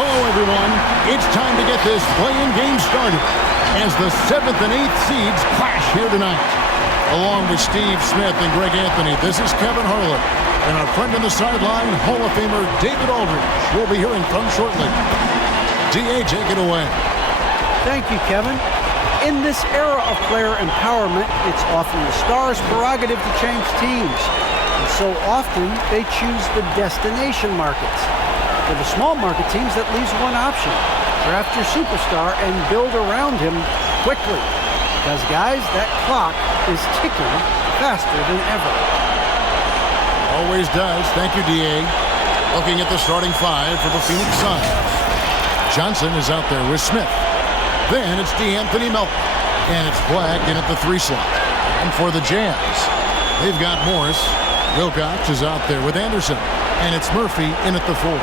Hello, everyone. It's time to get this play-in game started as the 7th and 8th seeds clash here tonight. Along with Steve Smith and Greg Anthony, this is Kevin Harlan. And our friend on the sideline, Hall of Famer David Aldridge, we'll be hearing from shortly. D.A., take it away. Thank you, Kevin. In this era of player empowerment, it's often the star's prerogative to change teams. And so often, they choose the destination markets. For the small market teams, that leaves one option. Draft your superstar and build around him quickly. Because, guys, that clock is ticking faster than ever. Always does. Thank you, D.A. Looking at the starting five for the Phoenix Suns. Johnson is out there with Smith. Then it's DeAnthony Melton. And it's Black in at the 3 slot. And for the Jazz, they've got Morris. Wilcox is out there with Anderson. And it's Murphy in at the 4.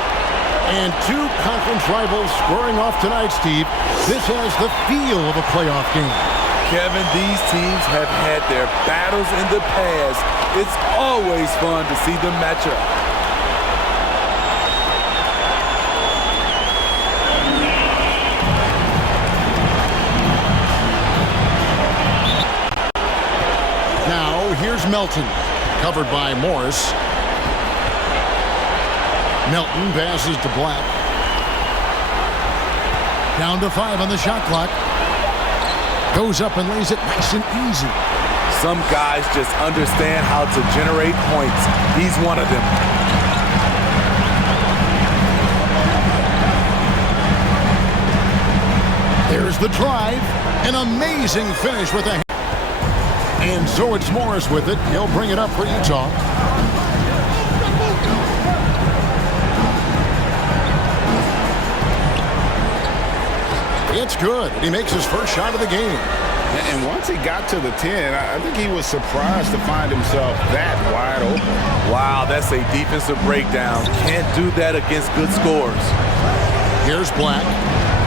And 2 conference rivals squaring off tonight, Steve. This has the feel of a playoff game. Kevin, these teams have had their battles in the past. It's always fun to see them match up. Now, here's Melton, covered by Morris. Melton passes to Black. Down to 5 on the shot clock. Goes up and lays it nice and easy. Some guys just understand how to generate points. He's one of them. There's the drive. An amazing finish with a... And so it's Morris with it. He'll bring it up for Utah. It's good. He makes his first shot of the game. And once he got to the 10, I think he was surprised to find himself that wide open. Wow, that's a defensive breakdown. Can't do that against good scores. Here's Black.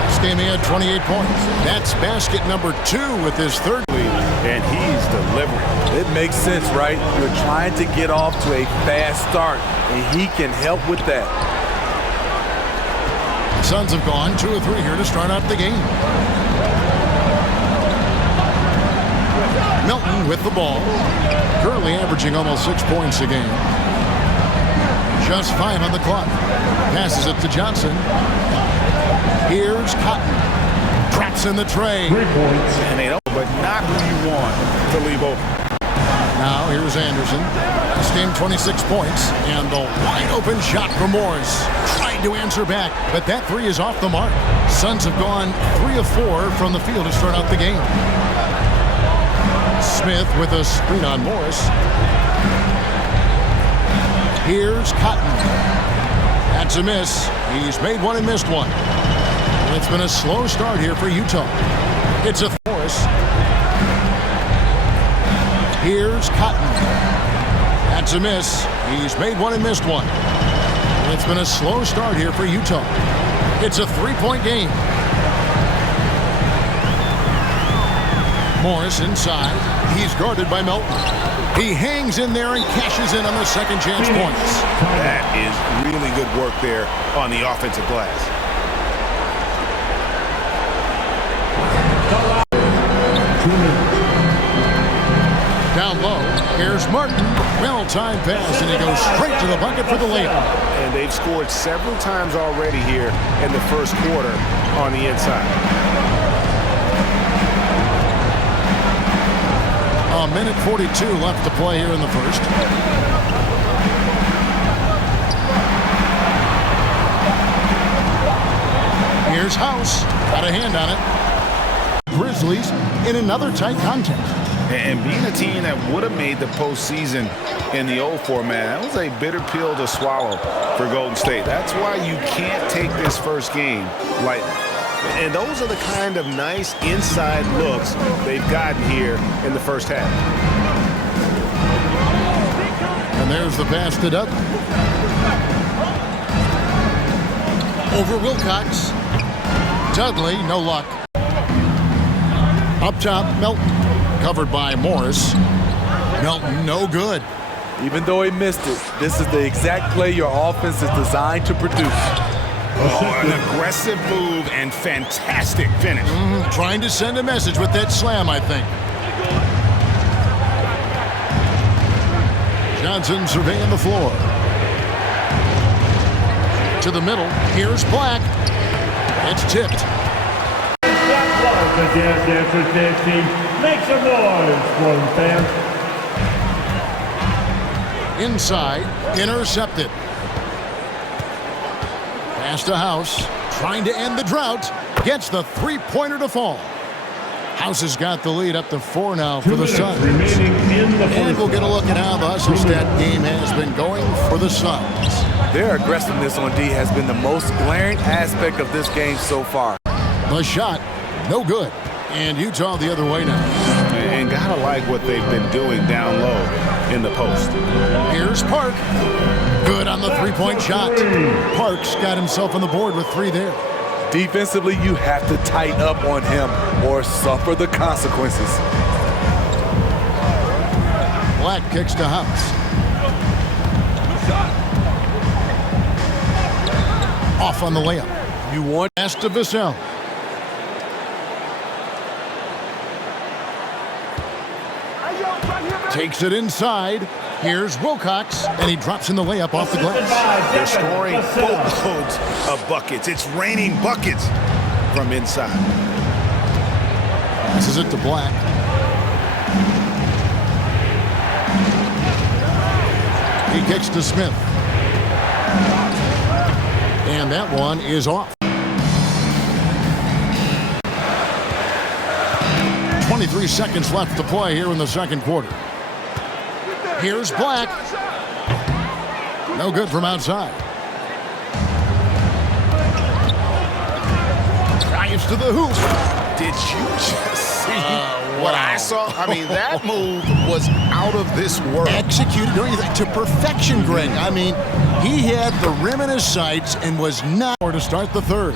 This game he had 28 points. That's basket number 2 with his third lead. And he's delivering. It makes sense, right? You're trying to get off to a fast start, and he can help with that. Suns have gone 2 of 3 here to start out the game. Melton with the ball. Currently averaging almost 6 points a game. Just 5 on the clock. Passes it to Johnson. Here's Cotton. Traps in the tray. 3 points. And they don't, but not who you want to leave open. Now here's Anderson. This game 26 points. And the wide open shot from Morris. Tried to answer back, but that 3 is off the mark. Suns have gone 3 of 4 from the field to start out the game. Smith with a screen on Morris. Here's Cotton. That's a miss. He's made one and missed one. It's been a slow start here for Utah. It's a Morris. Here's Cotton. That's a miss. He's made one and missed one. It's been a slow start here for Utah. It's a 3-point game. Morris inside. He's guarded by Melton. He hangs in there and cashes in on the second chance points. That is really good work there on the offensive glass. Down low, here's Martin. Well-timed pass, and he goes straight to the bucket for the layup. And they've scored several times already here in the first quarter on the inside. A minute 42 left to play here in the first. Here's House. Got a hand on it. Grizzlies in another tight contest. And being a team that would have made the postseason in the old format, that was a bitter pill to swallow for Golden State. That's why you can't take this first game lightly. And those are the kind of nice inside looks they've gotten here in the first half. And there's the pass to Dudley. Over Wilcox. Dudley, no luck. Up top, Melton. Covered by Morris. Melton, no good. Even though he missed it, this is the exact play your offense is designed to produce. Oh, an aggressive move and fantastic finish. Trying to send a message with that slam, I think. Johnson surveying the floor. To the middle. Here's Black. It's tipped. That was the Jazz Dancers dance team. Make some noise for them, fans. Inside. Intercepted. Pass to House. Trying to end the drought. Gets the three-pointer to fall. House has got the lead up to 4 now for the Suns. And we'll get a look at how the hustle stat game has been going for the Suns. Their aggressiveness on D has been the most glaring aspect of this game so far. The shot, no good. And Utah the other way now. And gotta like what they've been doing down low in the post. Here's Park. Good on the three-point shot. Park's got himself on the board with 3 there. Defensively, you have to tighten up on him or suffer the consequences. Black kicks to House. Off on the layup. You want Pass to Vassell. Takes it inside. Here's Wilcox, and he drops in the layup off the glass. They're scoring boatloads of buckets. It's raining buckets from inside. This is it to Black. He kicks to Smith. And that one is off. 23 seconds left to play here in the second quarter. Here's Black. No good from outside. Drives to the hoop. Did you just see what I saw? I mean, that move was out of this world. Executed, don't you think, to perfection, Greg. I mean, he had the rim in his sights and was not to start the third.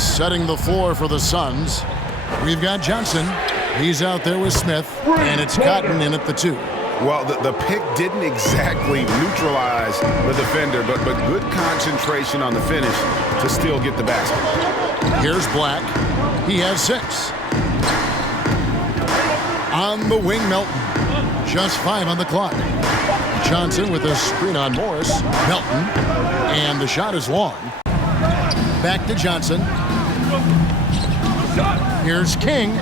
Setting the floor for the Suns. We've got Johnson. He's out there with Smith, and it's Cotton in at the 2. Well, the pick didn't exactly neutralize the defender, but good concentration on the finish to still get the basket. Here's Black. He has 6. On the wing, Melton. Just 5 on the clock. Johnson with a screen on Morris. Melton. And the shot is long. Back to Johnson. Here's King.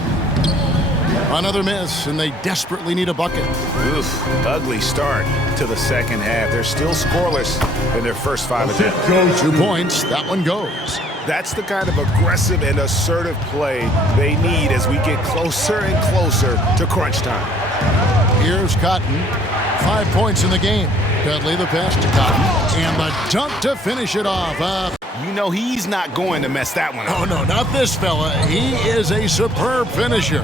Another miss, and they desperately need a bucket. Oof, ugly start to the second half. They're still scoreless in their first 5 attempts. 2 points. That one goes. That's the kind of aggressive and assertive play they need as we get closer and closer to crunch time. Here's Cotton. 5 points in the game. Dudley the pass to Cotton. And the dunk to finish it off. You know he's not going to mess that one up. Oh, no, not this fella. He is a superb finisher.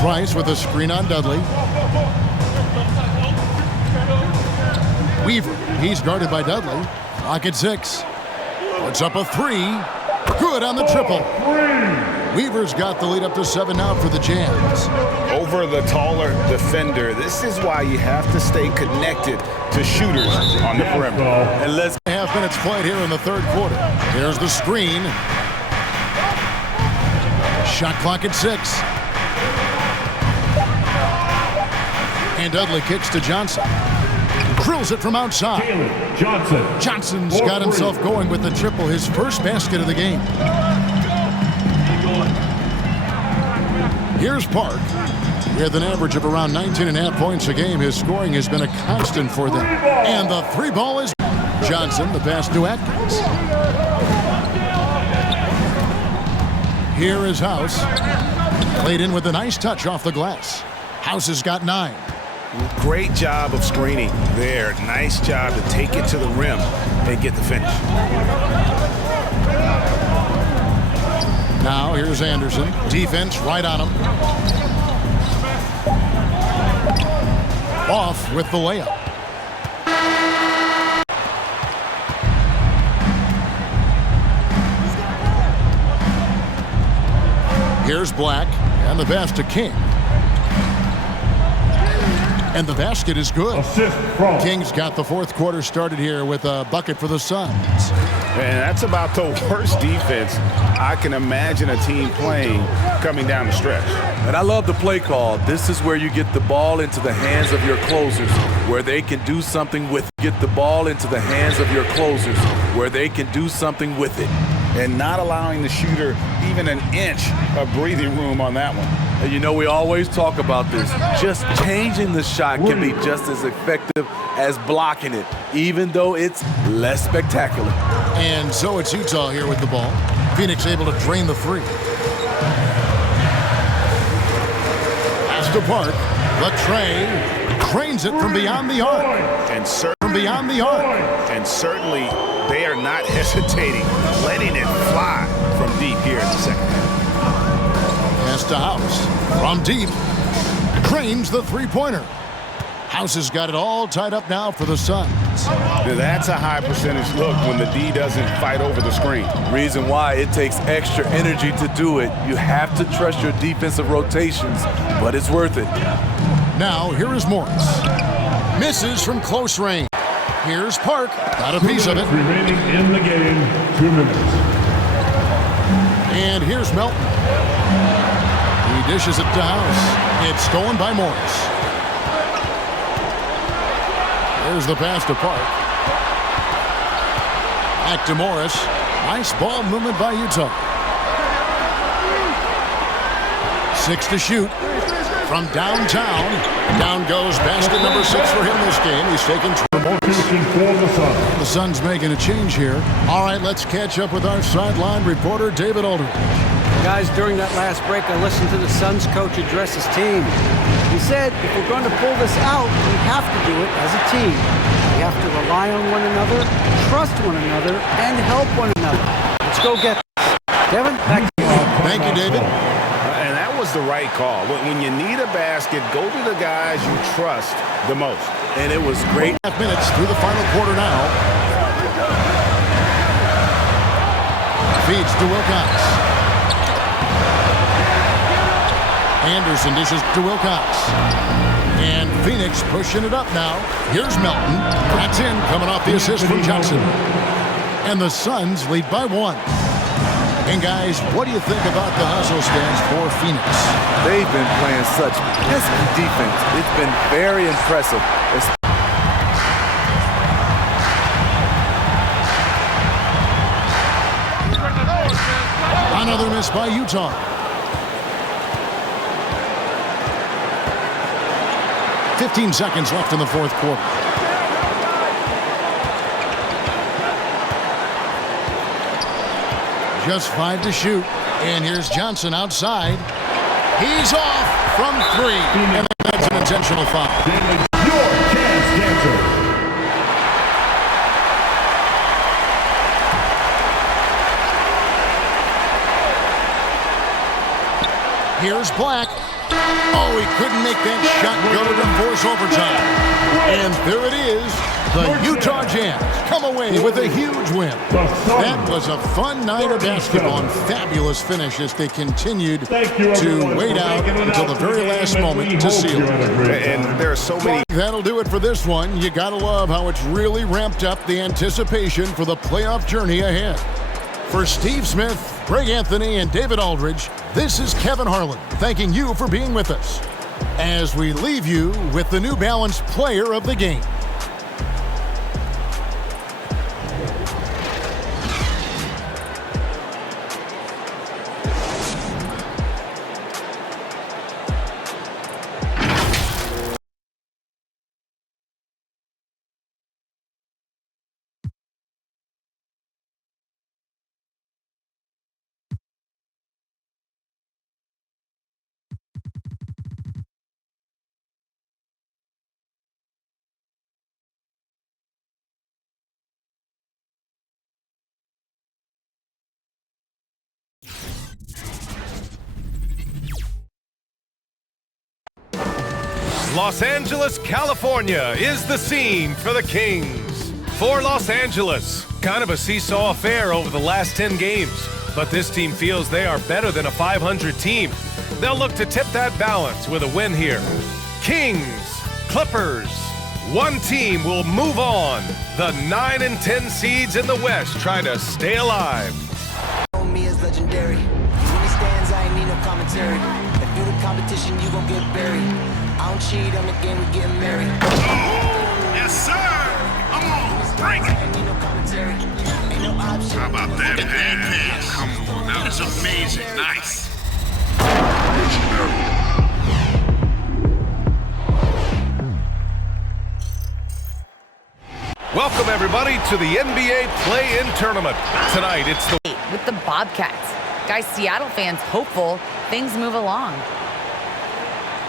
Price with a screen on Dudley. Weaver, he's guarded by Dudley. Clock at 6. Puts up a 3. Good on the triple. Weaver's got the lead up to 7 now for the Jazz. Over the taller defender, this is why you have to stay connected to shooters on the perimeter. And let's Half minutes played here in the third quarter. Here's the screen. Shot clock at 6. And Dudley kicks to Johnson. Drills it from outside. Johnson's got himself going with the triple, his first basket of the game. Here's Park. With an average of around 19.5 points a game, his scoring has been a constant for them. And the 3 ball is Johnson, the pass to Atkins. Here is House. Played in with a nice touch off the glass. House has got 9. Great job of screening there. Nice job to take it to the rim and get the finish. Now here's Anderson. Defense right on him. Off with the layup. Here's Black and the pass to King. And the basket is good. Assist from Kings got the fourth quarter started here with a bucket for the Suns. And that's about the worst defense I can imagine a team playing coming down the stretch. And I love the play call. This is where you get the ball into the hands of your closers, where they can do something with it. Get the ball into the hands of your closers, where they can do something with it. And not allowing the shooter even an inch of breathing room on that one. And you know, we always talk about this. Just changing the shot can be just as effective as blocking it, even though it's less spectacular. And so it's Utah here with the ball. Phoenix able to drain the three. Pass to Park. Latrey drains it from beyond the arc. And From beyond the arc. And certainly they are not hesitating, letting it fly from deep here in the second half. Pass to House. From deep. Drains the three-pointer. House has got it all tied up now for the Suns. That's a high percentage look when the D doesn't fight over the screen. Reason why it takes extra energy to do it. You have to trust your defensive rotations, but it's worth it. Now, here is Morris. Misses from close range. Here's Park. Got a piece of it. remaining in the game. 2 minutes. And here's Melton. He dishes it to House. It's stolen by Morris. There's the pass to Park. Back to Morris. Nice ball movement by Utah. 6 to shoot. From downtown. Down goes basket number 6 for him this game. He's taking Finishing for the Suns. the Suns making a change here. All right, let's catch up with our sideline reporter, David Aldridge. Guys, during that last break, I listened to the Suns coach address his team. He said, if we're going to pull this out, we have to do it as a team. We have to rely on one another, trust one another, and help one another. Let's go get this. Kevin, back to you. Thank you, David. And that was the right call. When you need a basket, go to the guys you trust the most. And it was great. 8 minutes through the final quarter now. Feeds to Wilcox. Anderson dishes to Wilcox. And Phoenix pushing it up now. Here's Melton. That's in, coming off the assist from Johnson. And the Suns lead by 1. And guys, what do you think about the hustle stats for Phoenix? They've been playing such pesky defense. It's been very impressive. Another miss by Utah. "15 seconds left in the fourth quarter. Just 5 to shoot. And here's Johnson outside. He's off from 3. And that's an intentional foul. Your chance dancer. Here's Black. Oh, he couldn't make that shot go to force overtime. And there it is. The Utah Jazz come away with a huge win. That was a fun night of basketball and fabulous finish as they continued to wait out until the very last moment to seal it. And there are so many. That'll do it for this one. You gotta love how it's really ramped up the anticipation for the playoff journey ahead. For Steve Smith, Greg Anthony, and David Aldridge, this is Kevin Harlan thanking you for being with us as we leave you with the New Balance Player of the Game. Los Angeles, California is the scene for the Kings. For Los Angeles, kind of a seesaw affair over the last 10 games, but this team feels they are better than a 500 team. They'll look to tip that balance with a win here. Kings Clippers. One team will move on. The 9 and 10 seeds in the West try to stay alive. Me is legendary. When he stands, I ain't need no commentary. If you the competition, you gon' get buried. I don't cheat on the game, we getting married. Yes, sir. Come on, bring it. I ain't need no commentary. Ain't no option. How about that pass? Come on, now that's amazing. Nice. Welcome, everybody, to the NBA Play-In Tournament. Tonight, it's the... With the Bobcats. Guys, Seattle fans hopeful things move along.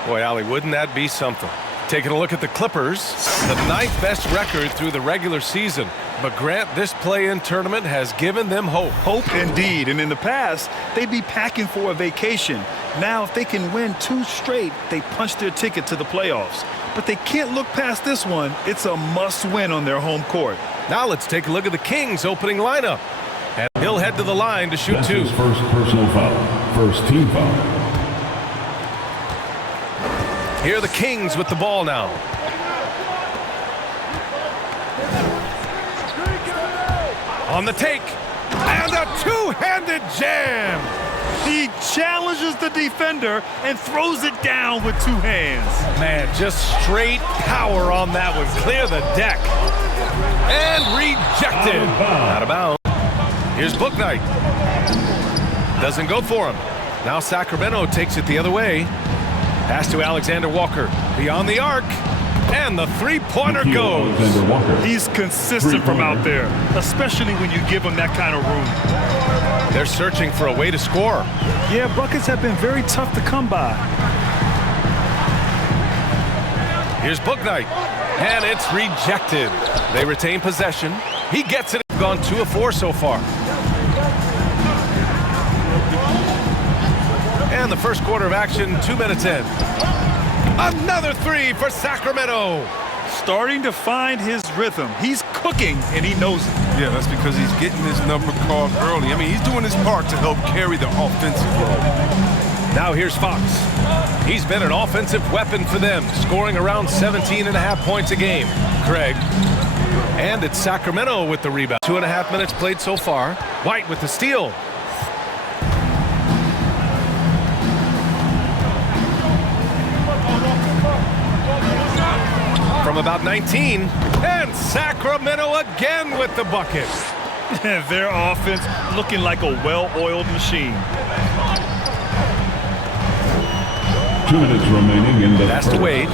Boy, Allie, wouldn't that be something? Taking a look at the Clippers, the 9th best record through the regular season. But Grant, this play-in tournament has given them hope. Hope indeed. And in the past, they'd be packing for a vacation. Now, if they can win 2 straight, they punch their ticket to the playoffs. But they can't look past this one. It's a must-win on their home court. Now let's take a look at the Kings' opening lineup. And he'll head to the line to shoot That's 2. his first personal foul. First team foul. Here are the Kings with the ball now. On the take. And a two-handed jam. He challenges the defender and throws it down with 2 hands. Man, just straight power on that one. Clear the deck. And rejected. Out of bounds. Here's Bouknight. Doesn't go for him. Now Sacramento takes it the other way. Pass to Alexander Walker. Beyond the arc. And the three-pointer goes. He's consistent from out there, especially when you give him that kind of room. They're searching for a way to score. Yeah, buckets have been very tough to come by. Here's Bouknight. And it's rejected. They retain possession. He gets it. Gone 2 of 4 so far. And the first quarter of action, 2 minutes in. Another 3 for Sacramento. Starting to find his rhythm. He's cooking, and he knows it. Yeah, that's because he's getting his number called early. I mean, he's doing his part to help carry the offensive role. Now here's Fox. He's been an offensive weapon for them, scoring around 17.5 points a game. Craig. And it's Sacramento with the rebound. 2.5 minutes played so far. White with the steal. From about 19. And Sacramento again with the bucket. Their offense looking like a well-oiled machine. 2 minutes remaining in the Pass to Wade.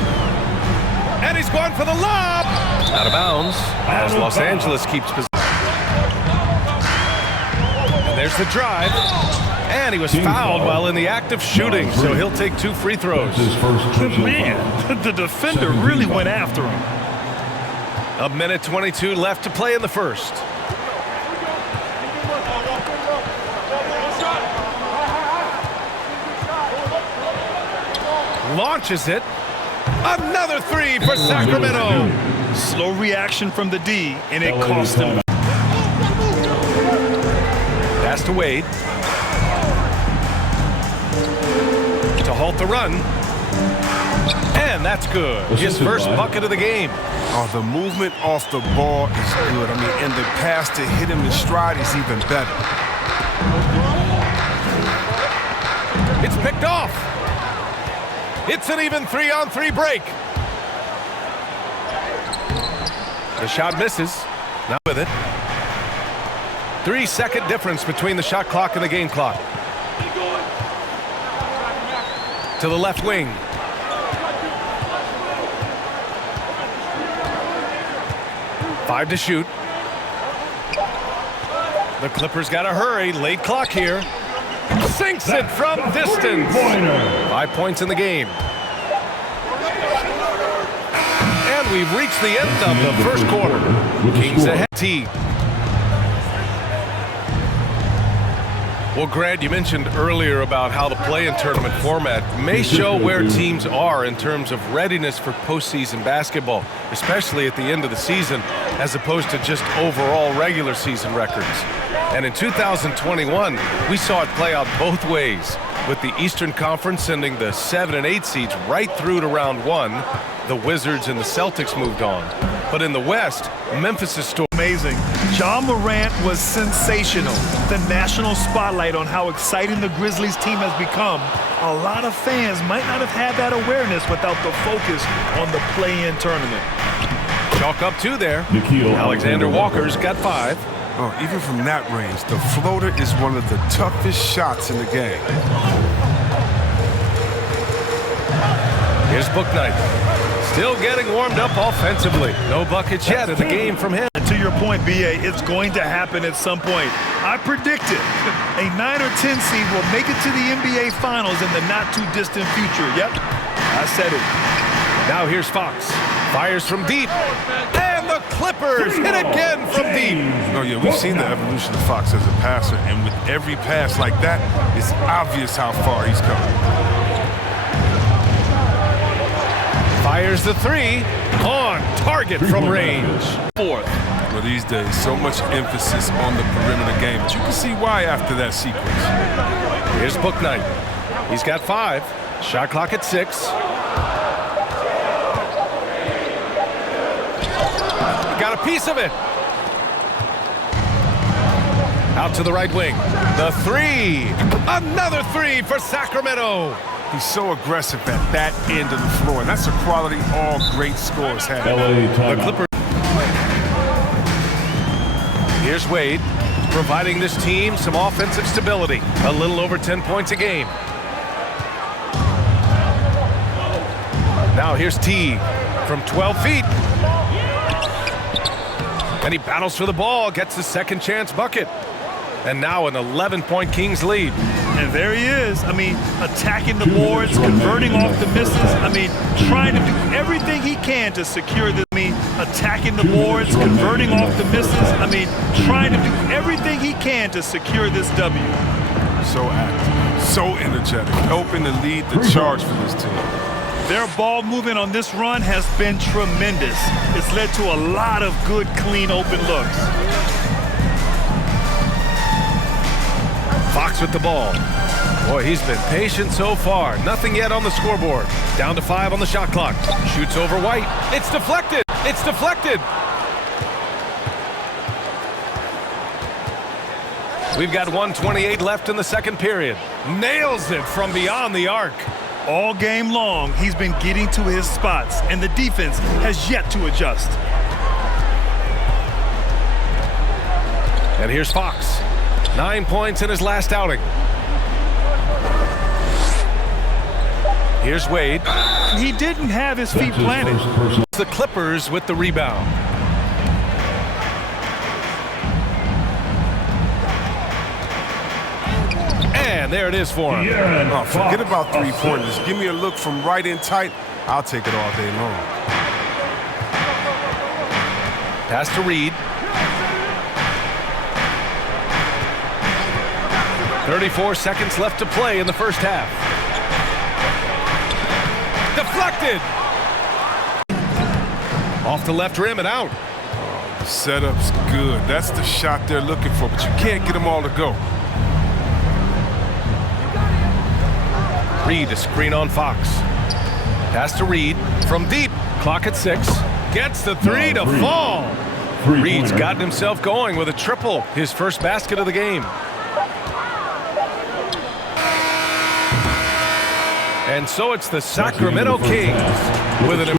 And he's going for the lob. Out of bounds as Los Angeles keeps possession. And there's the drive. And he was fouled while in the act of shooting, so he'll take 2 free throws. Man, the defender really went after him. 1:22 left to play in the first. Launches it. Another 3 for Sacramento. Slow reaction from the D, and it cost him. Pass to Wade. To halt the run. And that's good. His first bucket of the game. Oh, the movement off the ball is good. I mean, and the pass to hit him in stride is even better. It's picked off. It's an even 3-on-3 break. The shot misses. Now with it. 3-second difference between the shot clock and the game clock. To the left wing. Five to shoot. The Clippers got to hurry. Late clock here. Sinks it from distance. 5 points in the game. And we've reached the end of the first quarter. Kings ahead. Well, Grant, you mentioned earlier about how the play-in tournament format may show where teams are in terms of readiness for postseason basketball, especially at the end of the season, as opposed to just overall regular season records. And in 2021, we saw it play out both ways. With the Eastern Conference sending the 7 and 8 seeds right through to round 1, the Wizards and the Celtics moved on. But in the West, Memphis is still amazing. Ja Morant was sensational. The national spotlight on how exciting the Grizzlies team has become. A lot of fans might not have had that awareness without the focus on the play-in tournament. Chalk up 2 there. Alexander Walker's got 5. Oh, even from that range, the floater is one of the toughest shots in the game. Here's Bouknight. Still getting warmed up offensively. No buckets yet in the game from him. To your point, B.A., it's going to happen at some point. I predict it. A 9 or 10 seed will make it to the NBA Finals in the not-too-distant future. Yep, I said it. Now here's Fox. Fires from deep. And the Clippers hit again from deep. Oh, yeah, we've seen the evolution of Fox as a passer, and with every pass like that, it's obvious how far he's come. Fires the 3. On target from range. 4th. Well, these days, so much emphasis on the perimeter game, but you can see why after that sequence. Here's Bouknight. He's got 5. Shot clock at 6. Got a piece of it. Out to the right wing. The 3. Another 3 for Sacramento. He's so aggressive at that end of the floor, and that's a quality all great scorers have. The Clippers. Here's Wade, providing this team some offensive stability. A little over 10 points a game. Now here's T from 12 feet. And he battles for the ball, gets the second chance bucket. And now an 11-point Kings lead. And there he is. I mean, attacking the boards, converting off the misses. I mean, trying to do everything he can to secure this. I mean, attacking the boards, converting off the misses. I mean, trying to do everything he can to secure this W. So active, so energetic, helping to lead the charge for this team. Their ball movement on this run has been tremendous. It's led to a lot of good, clean, open looks. Fox with the ball. Boy, he's been patient so far. Nothing yet on the scoreboard. Down to 5 on the shot clock. Shoots over White. It's deflected. It's deflected. We've got 1:28 left in the second period. Nails it from beyond the arc. All game long, he's been getting to his spots, and the defense has yet to adjust. And here's Fox. 9 points in his last outing. Here's Wade. He didn't have his feet planted. The Clippers with the rebound. And there it is for him. Oh, forget about three-pointers. Give me a look from right in tight. I'll take it all day long. Pass to Reed. 34 seconds left to play in the first half. Deflected. Off the left rim and out. Oh, the setup's good. That's the shot they're looking for, but you can't get them all to go. Reed, a screen on Fox. Pass to Reed from deep. Clock at 6. Gets the 3 to fall. Reed's gotten himself going with a triple. His first basket of the game. And so it's the Sacramento Kings with an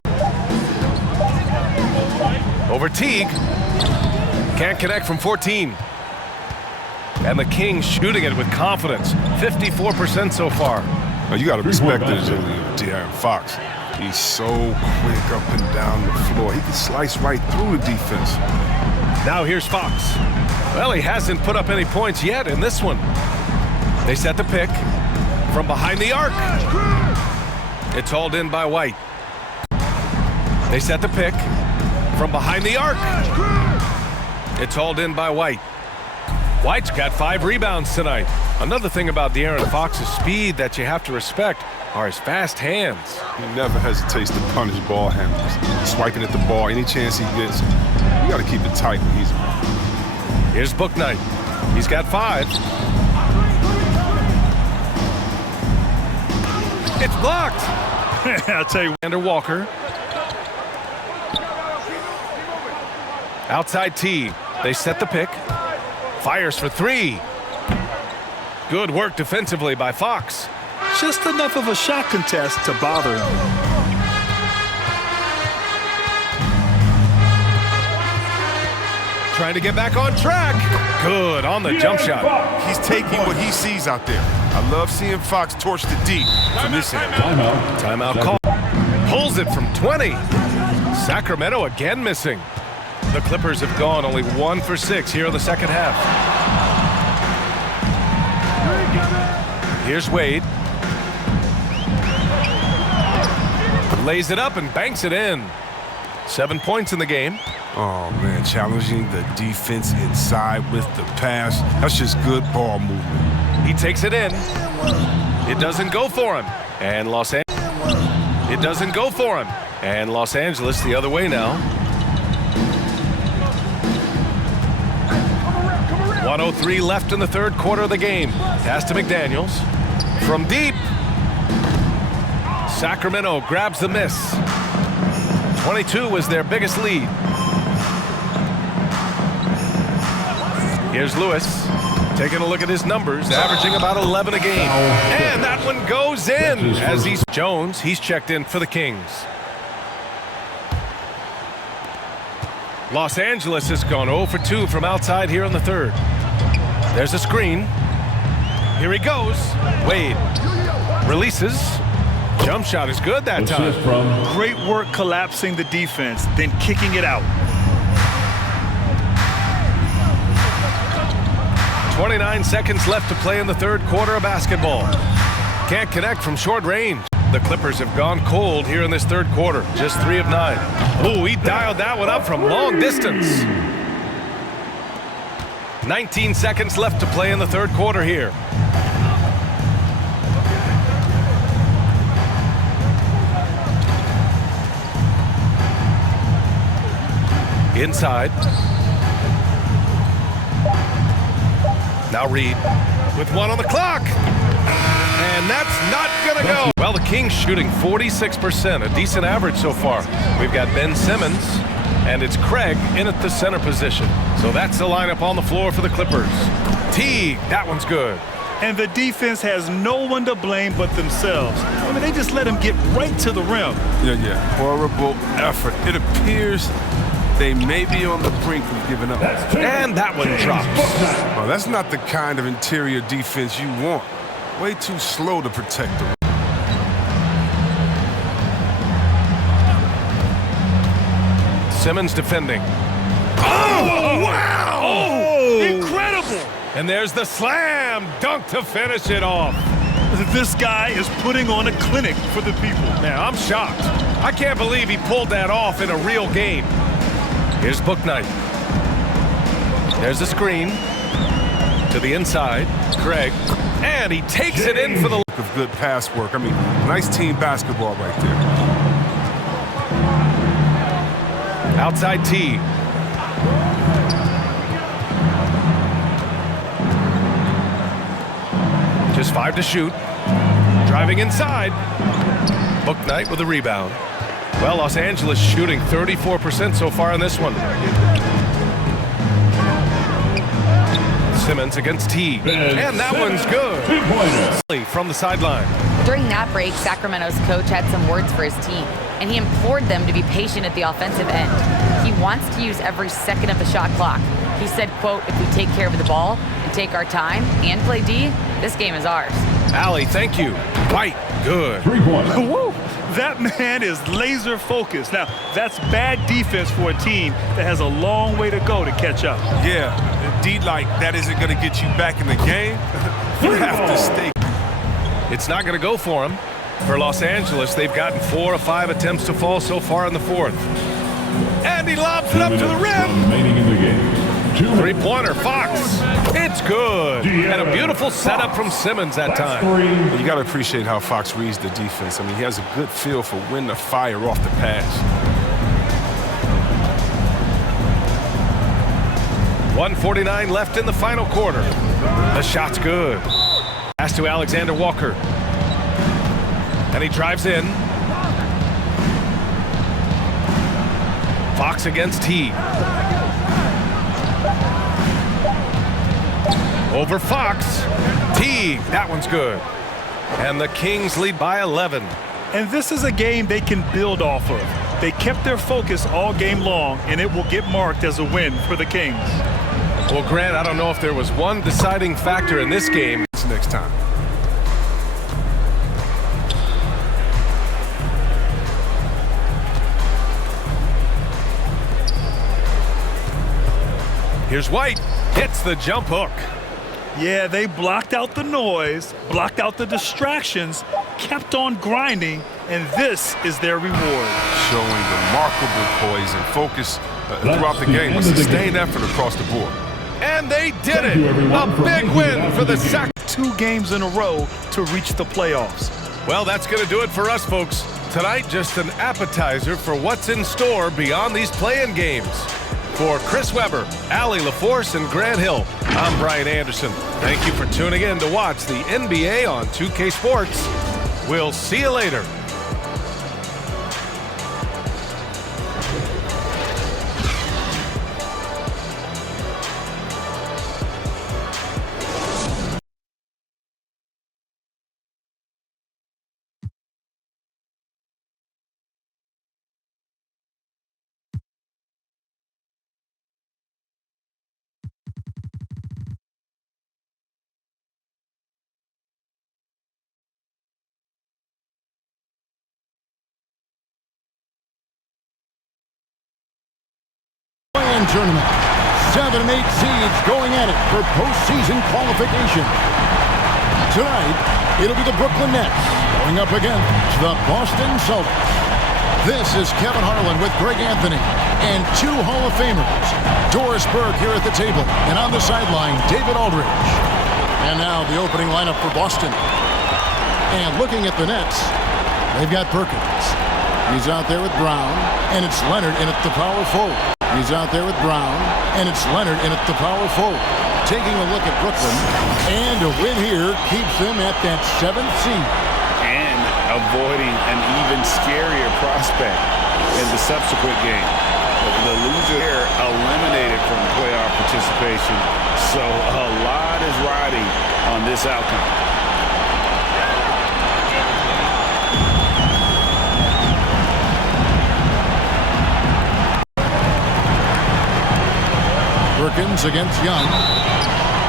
over Teague. Can't connect from 14. And the Kings shooting it with confidence. 54% so far. Well, you got to respect the agility of De'Aaron Fox. He's so quick up and down the floor. He can slice right through the defense. Now here's Fox. Well, he hasn't put up any points yet in this one. They set the pick from behind the arc. It's hauled in by White. They set the pick from behind the arc. It's hauled in by White. White's got 5 rebounds tonight. Another thing about De'Aaron Fox's speed that you have to respect are his fast hands. He never hesitates to punish ball handlers. Swiping at the ball any chance he gets. You got to keep it tight when he's around. Here's Bouknight. He's got 5. blocked. I'll tell you. Alexander Walker. Outside T. They set the pick. Fires for three. Good work defensively by Fox. Just enough of a shot contest to bother him. Trying to get back on track. Good on the jump shot. He's taking what he sees out there. I love seeing Fox torch the D from this end. Timeout call. Pulls it from 20. Sacramento again missing. The Clippers have gone only 1 for 6 here in the second half. Here's Wade. Lays it up and banks it in. 7 points in the game. Oh, man, challenging the defense inside with the pass. That's just good ball movement. He takes it in. It doesn't go for him. And It doesn't go for him. And Los Angeles the other way now. 1:03 left in the third quarter of the game. Pass to McDaniels. From deep. Sacramento grabs the miss. 22 was their biggest lead. Here's Lewis. Taking a look at his numbers, averaging about 11 a game. And that one goes in as he's Jones. He's checked in for the Kings. Los Angeles has gone 0 for 2 from outside here in the third. There's a screen. Here he goes. Wade releases. Jump shot is good that time. Great work collapsing the defense, then kicking it out. 29 seconds left to play in the third quarter of basketball. Can't connect from short range. The Clippers have gone cold here in this third quarter. Just 3 of 9. Oh, he dialed that one up from long distance. 19 seconds left to play in the third quarter here. Inside. Now Reed with one on the clock. And that's not going to go. Well, the Kings shooting 46%, a decent average so far. We've got Ben Simmons, and it's Craig in at the center position. So that's the lineup on the floor for the Clippers. Teague, that one's good. And the defense has no one to blame but themselves. I mean, they just let him get right to the rim. Yeah. Horrible effort. It appears they may be on the brink of giving up. And that one drops. Well, that's not the kind of interior defense you want. Way too slow to protect the rim. Simmons defending. Oh, wow! Oh, incredible! And there's the slam dunk to finish it off. This guy is putting on a clinic for the people. Man, I'm shocked. I can't believe he pulled that off in a real game. Here's Bouknight. There's the screen. To the inside. Craig. And he takes it in for the... Of good pass work. I mean, nice team basketball right there. Outside T. Just 5 to shoot. Driving inside. Bouknight with a rebound. Well, Los Angeles shooting 34% so far in this one. Simmons against Teague. And that one's good. From the sideline. During that break, Sacramento's coach had some words for his team, and he implored them to be patient at the offensive end. He wants to use every second of the shot clock. He said, quote, if we take care of the ball and take our time and play D, this game is ours. Allie, thank you. White, good. 3 points. Woo! That man is laser focused. Now, that's bad defense for a team that has a long way to go to catch up. Yeah, D like that isn't going to get you back in the game. You have to stay. It's not going to go for him. For Los Angeles, they've gotten 4 or 5 attempts to fall so far in the fourth. And he lobs it up to the rim. Remaining in the game. 3-pointer, Fox. It's good. And a beautiful setup from Simmons that time. You got to appreciate how Fox reads the defense. I mean, he has a good feel for when to fire off the pass. 1:49 left in the final quarter. The shot's good. Pass to Alexander Walker. And he drives in. Fox against Teague. Over Fox. Teague. That one's good. And the Kings lead by 11. And this is a game they can build off of. They kept their focus all game long, and it will get marked as a win for the Kings. Well, Grant, I don't know if there was one deciding factor in this game. Next time. Here's White. Hits the jump hook. Yeah, they blocked out the noise, blocked out the distractions, kept on grinding, and this is their reward. Showing remarkable poise and focus throughout the game. A sustained effort across the board. And they did it! A big win for the Sac. 2 games in a row to reach the playoffs. Well, that's going to do it for us, folks. Tonight, just an appetizer for what's in store beyond these play-in games. For Chris Webber, Allie LaForce, and Grant Hill, I'm Brian Anderson. Thank you for tuning in to watch the NBA on 2K Sports. We'll see you later. Tournament. 7 and 8 seeds going at it for postseason qualification. Tonight, it'll be the Brooklyn Nets going up against the Boston Celtics. This is Kevin Harlan with Greg Anthony and 2 Hall of Famers, Doris Burke here at the table, and on the sideline, David Aldridge. And now the opening lineup for Boston. And looking at the Nets, they've got Perkins. He's out there with Brown, and it's Leonard in at the power forward. He's out there with Brown, and it's Leonard in at the power forward. Taking a look at Brooklyn, and a win here keeps them at that 7th seed. And avoiding an even scarier prospect in the subsequent game. The loser here eliminated from playoff participation, so a lot is riding on this outcome. Perkins against Young.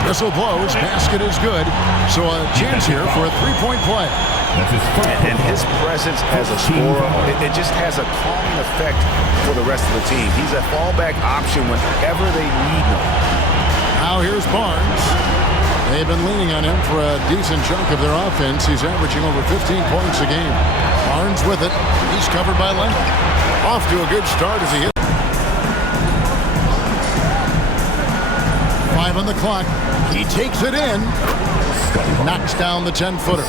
Whistle blows, basket is good. So a chance here for a three-point play. And his presence as a scorer, it just has a calming effect for the rest of the team. He's a fallback option whenever they need him. Now here's Barnes. They've been leaning on him for a decent chunk of their offense. He's averaging over 15 points a game. Barnes with it. He's covered by Leonard. Off to a good start as he hits. 5 on the clock. He takes it in. Knocks down the 10-footer.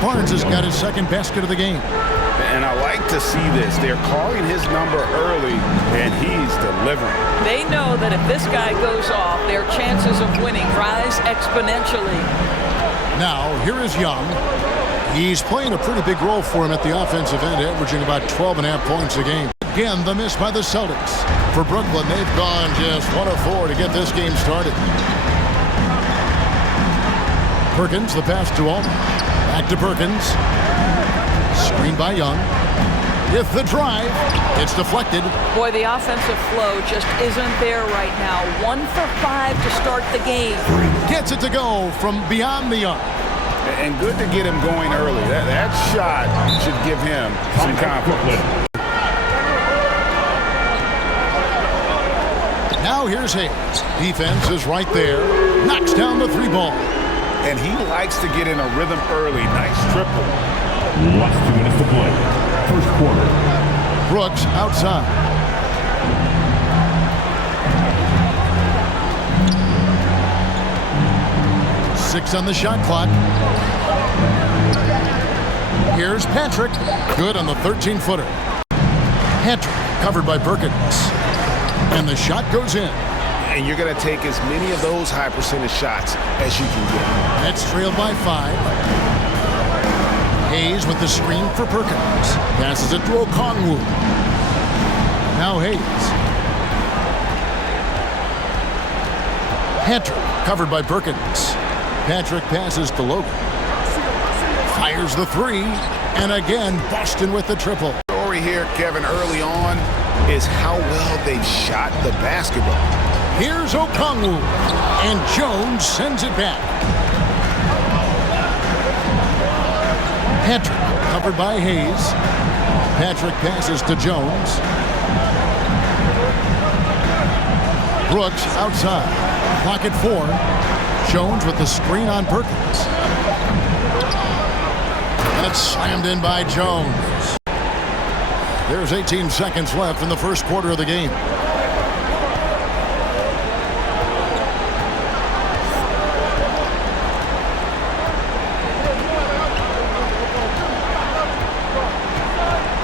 Barnes has got his second basket of the game. And I like to see this. They're calling his number early, and he's delivering. They know that if this guy goes off, their chances of winning rise exponentially. Now, here is Young. He's playing a pretty big role for him at the offensive end, averaging about 12.5 points a game. Again, the miss by the Celtics. For Brooklyn, they've gone just 1 of 4 to get this game started. Perkins, the pass to Allman. Back to Perkins. Screened by Young. With the drive, it's deflected. Boy, the offensive flow just isn't there right now. 1 for 5 to start the game. Gets it to go from beyond the arc. And good to get him going early. That shot should give him some confidence. Now here's Hayes. Defense is right there. Knocks down the 3-ball. And he likes to get in a rhythm early. Nice triple. Last 2 minutes to play. First quarter. Brooks outside. Six on the shot clock. Here's Patrick. Good on the 13-footer. Patrick covered by Perkins. And the shot goes in. And you're going to take as many of those high percentage shots as you can get. Nets trailed by 5. Hayes with the screen for Perkins. Passes it to Okongwu. Now Hayes. Patrick covered by Perkins. Patrick passes to Logan. Fires the three. And again, Boston with the triple. Story here, Kevin, early on is how well they've shot the basketball. Here's Okongwu. And Jones sends it back. Patrick covered by Hayes. Patrick passes to Jones. Brooks outside. Clock at 4. Jones with the screen on Perkins. That's slammed in by Jones. There's 18 seconds left in the first quarter of the game.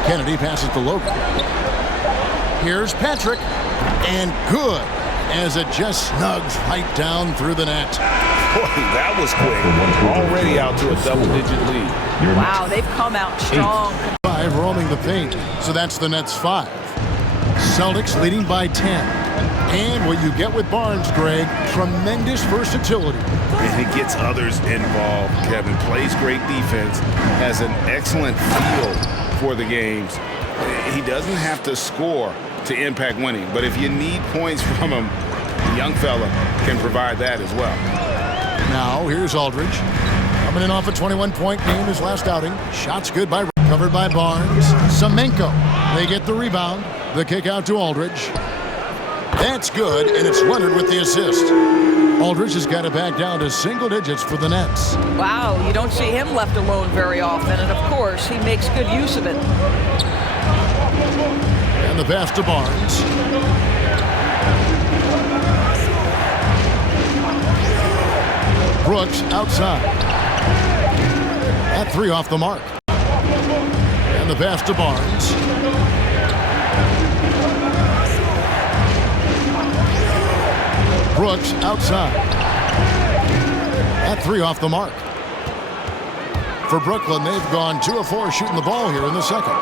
Kennedy passes to Logan. Here's Patrick. And good, as it just snugs right down through the net. Boy, that was quick. Already out to a double-digit lead. Wow, they've come out strong. 5 roaming the paint, so that's the Nets 5. Celtics leading by 10. And what you get with Barnes, Greg, tremendous versatility. And he gets others involved. Kevin plays great defense, has an excellent feel for the games. He doesn't have to score to impact winning, but if you need points from him, the young fella can provide that as well. Now here's Aldridge. Coming in off a 21-point game his last outing. Shots good by covered by Barnes. Semenko. They get the rebound. The kick out to Aldridge. That's good, and it's Leonard with the assist. Aldridge has got it back down to single digits for the Nets. Wow, you don't see him left alone very often, and of course, he makes good use of it. And the pass to Barnes. Brooks outside. That 3 off the mark. And the pass to Barnes. Brooks outside. That 3 off the mark. For Brooklyn, they've gone 2 of 4 shooting the ball here in the second.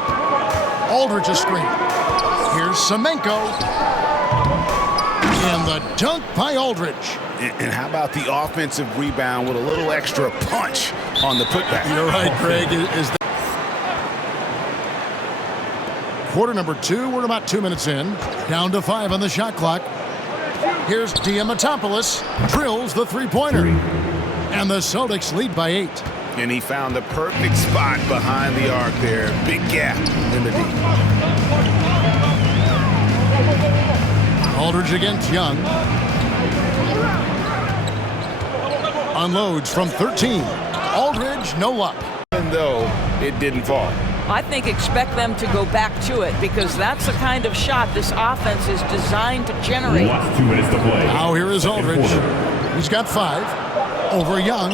Aldridge's screen. Here's Semenko. And the dunk by Aldridge. And how about the offensive rebound with a little extra punch on the putback? You're right, Greg. Quarter number 2. We're about 2 minutes in. Down to 5 on the shot clock. Here's Diamantopoulos. Drills the three-pointer. And the Celtics lead by 8. And he found the perfect spot behind the arc there. Big gap in the deep. Aldridge against Young. Unloads from 13. Aldridge, no luck. Even though it didn't fall. I think expect them to go back to it because that's the kind of shot this offense is designed to generate. Last 2 minutes to play. Now here is Aldridge. He's got 5. Over Young.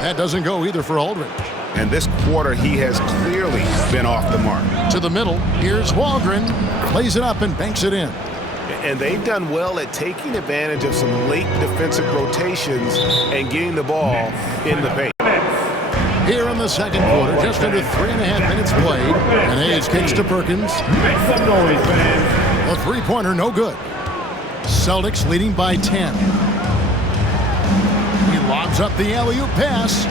That doesn't go either for Aldridge. And this quarter, he has clearly been off the mark. To the middle. Here's Waldron. Plays it up and banks it in. And they've done well at taking advantage of some late defensive rotations and getting the ball in the paint. Here in the second quarter, just under 3.5 minutes played. And Hayes kicks to Perkins. Make some noise, fans. A three-pointer, no good. Celtics leading by 10. He lobs up the alley-oop pass.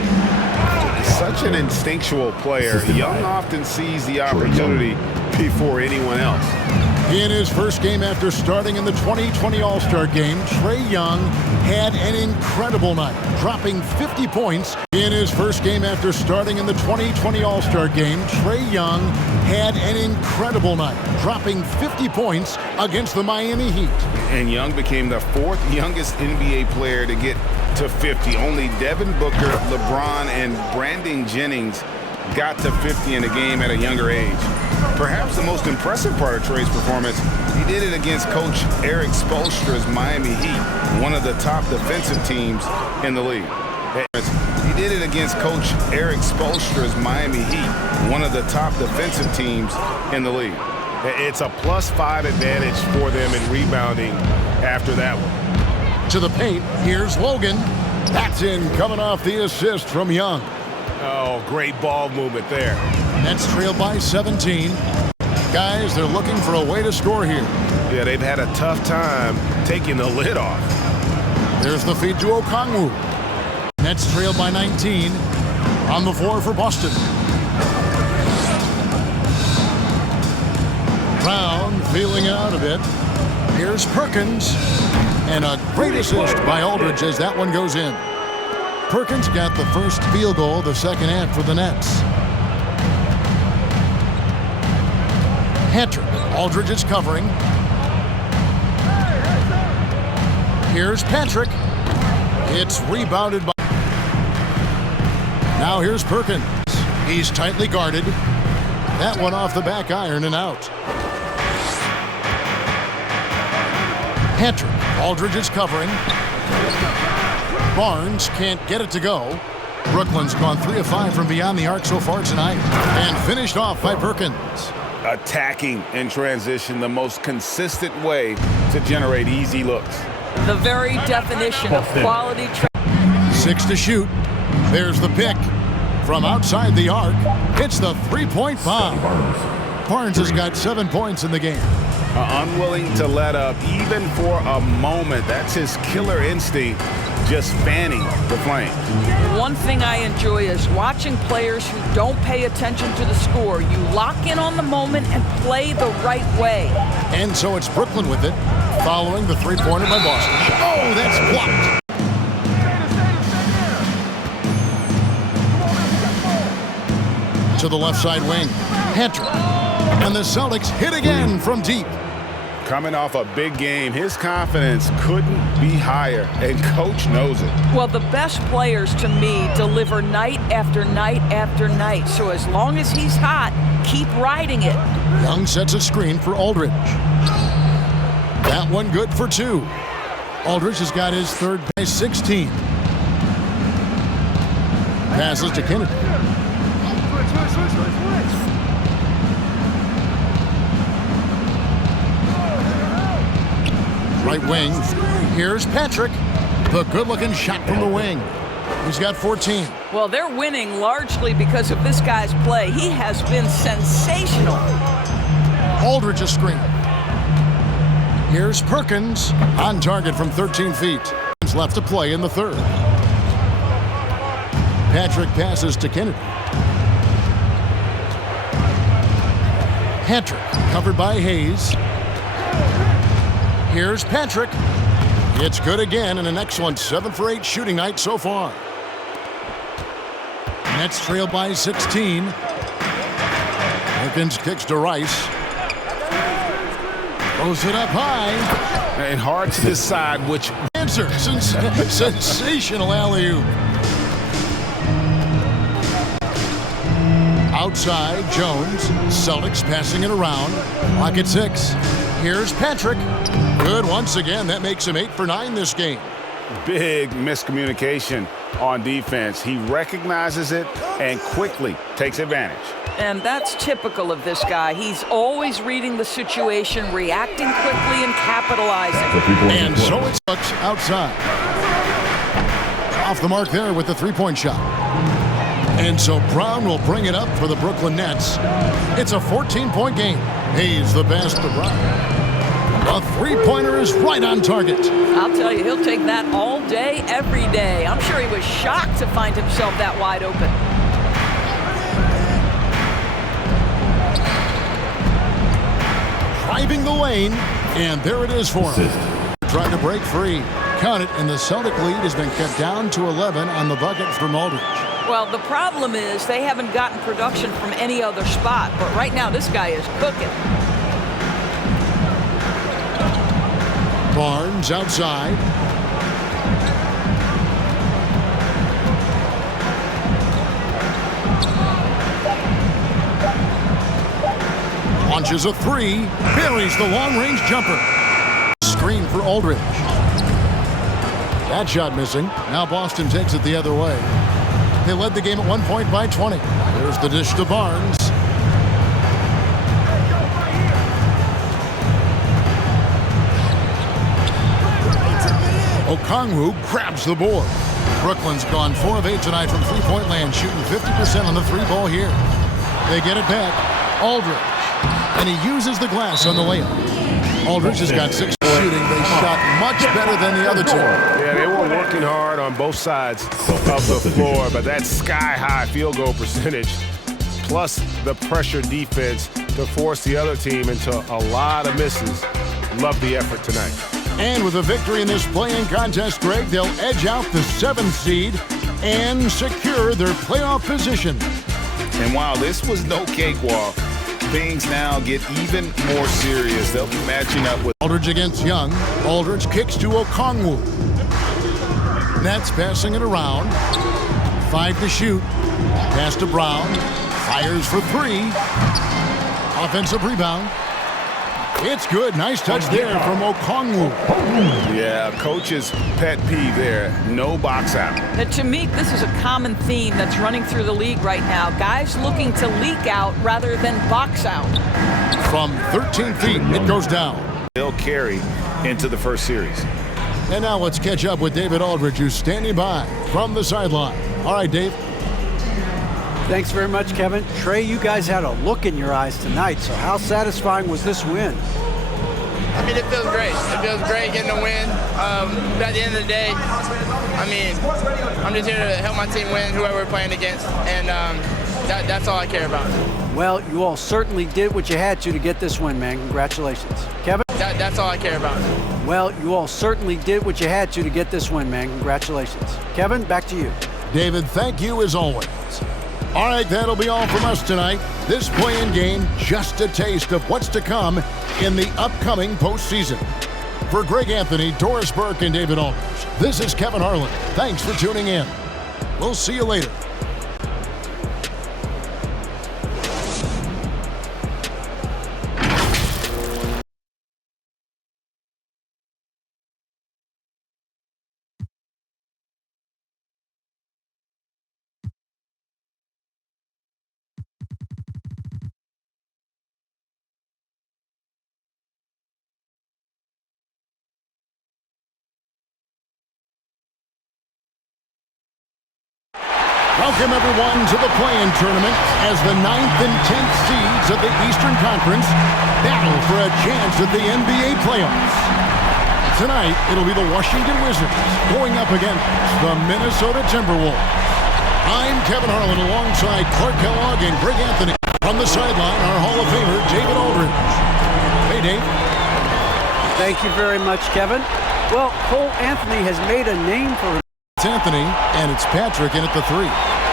Such an instinctual player. Young often sees the opportunity before anyone else. In his first game after starting in the 2020 All-Star Game, Trae Young had an incredible night, dropping 50 points. In his first game after starting in the 2020 All-Star Game, Trae Young had an incredible night, dropping 50 points against the Miami Heat. And Young became the 4th youngest NBA player to get to 50. Only Devin Booker, LeBron, and Brandon Jennings got to 50 in a game at a younger age. Perhaps the most impressive part of Trae's performance, he did it against Coach Eric Spoelstra's Miami Heat, one of the top defensive teams in the league. He did it against Coach Eric Spoelstra's Miami Heat, one of the top defensive teams in the league. It's a +5 advantage for them in rebounding after that one. To the paint, here's Logan. That's in, coming off the assist from Young. Oh, great ball movement there. Nets trail by 17. Guys, they're looking for a way to score here. Yeah, they've had a tough time taking the lid off. There's the feed to Okongwu. Nets trail by 19. On the floor for Boston. Brown feeling it out a bit. Here's Perkins. And a great assist by Aldridge as that one goes in. Perkins got the first field goal of the second half for the Nets. Hattrick. Aldridge is covering. Here's Patrick. It's rebounded by... Now here's Perkins. He's tightly guarded. That one off the back iron and out. Hattrick. Aldridge is covering. Barnes can't get it to go. Brooklyn's gone 3 of 5 from beyond the arc so far tonight. And finished off by Perkins. Attacking in transition, the most consistent way to generate easy looks. The very definition of quality. 6 to shoot. There's the pick. From outside the arc, it's the three-point bomb. Barnes has got 7 points in the game. Unwilling to let up even for a moment. That's his killer instinct, just fanning the flame. One thing I enjoy is watching players who don't pay attention to the score. You lock in on the moment and play the right way. And so it's Brooklyn with it, following the three-pointer by Boston. Oh, that's blocked. To the left side wing, Hattrick. And the Celtics hit again from deep. Coming off a big game, his confidence couldn't be higher, and coach knows it. Well, the best players to me deliver night after night after night. So as long as he's hot, keep riding it. Young sets a screen for Aldridge. That one good for 2. Aldridge has got his third by 16. Passes to Kennedy. Right wing. Here's Patrick. The good-looking shot from the wing. He's got 14. Well, they're winning largely because of this guy's play. He has been sensational. Aldridge a screen. Here's Perkins on target from 13 feet. Left to play in the third. Patrick passes to Kennedy. Hattrick covered by Hayes. Here's Patrick. It's good again and an excellent 7 for 8 shooting night so far. Nets trail by 16. Perkins kicks to Rice. Throws it up high. And hard to decide which answer. Sensational alley-oop. Outside, Jones. Celtics passing it around. Clock at 6. Here's Patrick. Good once again. That makes him 8 for 9 this game. Big miscommunication on defense. He recognizes it and quickly takes advantage. And that's typical of this guy. He's always reading the situation, reacting quickly, and capitalizing. And so it's outside. Off the mark there with the three-point shot. And so Brown will bring it up for the Brooklyn Nets. It's a 14-point game. Hayes the pass to Brown. A three-pointer is right on target. I'll tell you, he'll take that all day, every day. I'm sure he was shocked to find himself that wide open. Driving the lane, and there it is for him. Trying to break free. Count it, and the Celtic lead has been cut down to 11 on the bucket from Aldridge. Well, the problem is they haven't gotten production from any other spot, but right now this guy is cooking. Barnes outside. Launches a three. Buries the long-range jumper. Screen for Aldridge. That shot missing. Now Boston takes it the other way. They led the game at 1 point by 20. There's the dish to Barnes. Okongwu grabs the board. Brooklyn's gone 4 of 8 tonight from three-point land, shooting 50% on the three ball here. They get it back. Aldridge. And he uses the glass on the layup. Aldridge has got 6 shooting. They shot much better than the other two. Yeah, they were working hard on both sides of the floor, but that sky-high field goal percentage plus the pressure defense to force the other team into a lot of misses. Love the effort tonight. And with a victory in this play-in contest, Greg, they'll edge out the 7th seed and secure their playoff position. And while this was no cakewalk, things now get even more serious. They'll be matching up with Aldridge against Young. Aldridge kicks to Okongwu. Nets passing it around. 5 to shoot. Pass to Brown. Fires for 3. Offensive rebound. It's good. Nice touch there from Okongwu. Yeah, coach's pet peeve there. No box out. Now, to me, this is a common theme that's running through the league right now. Guys looking to leak out rather than box out. From 13 feet, it goes down. They'll carry into the first series. And now let's catch up with David Aldridge, who's standing by from the sideline. All right, Dave. Thanks very much, Kevin. Trey, you guys had a look in your eyes tonight, so how satisfying was this win? I mean, it feels great. It feels great getting a win. But at the end of the day, I mean, I'm just here to help my team win, whoever we're playing against, and that's all I care about. Well, you all certainly did what you had to get this win, man. Congratulations. Kevin? That's all I care about. Well, you all certainly did what you had to get this win, man. Congratulations. Kevin, back to you. David, thank you as always. All right, that'll be all from us tonight. This play-in game, just a taste of what's to come in the upcoming postseason. For Greg Anthony, Doris Burke, and David Aldridge, this is Kevin Harlan. Thanks for tuning in. We'll see you later. Welcome, everyone, to the play-in tournament as the 9th and 10th seeds of the Eastern Conference battle for a chance at the NBA playoffs. Tonight, it'll be the Washington Wizards going up against the Minnesota Timberwolves. I'm Kevin Harlan alongside Clark Kellogg and Greg Anthony. On the sideline, our Hall of Famer, David Aldridge. Hey, Dave. Thank you very much, Kevin. Well, Cole Anthony has made a name for himself. It's Anthony, and it's Patrick in at the 3.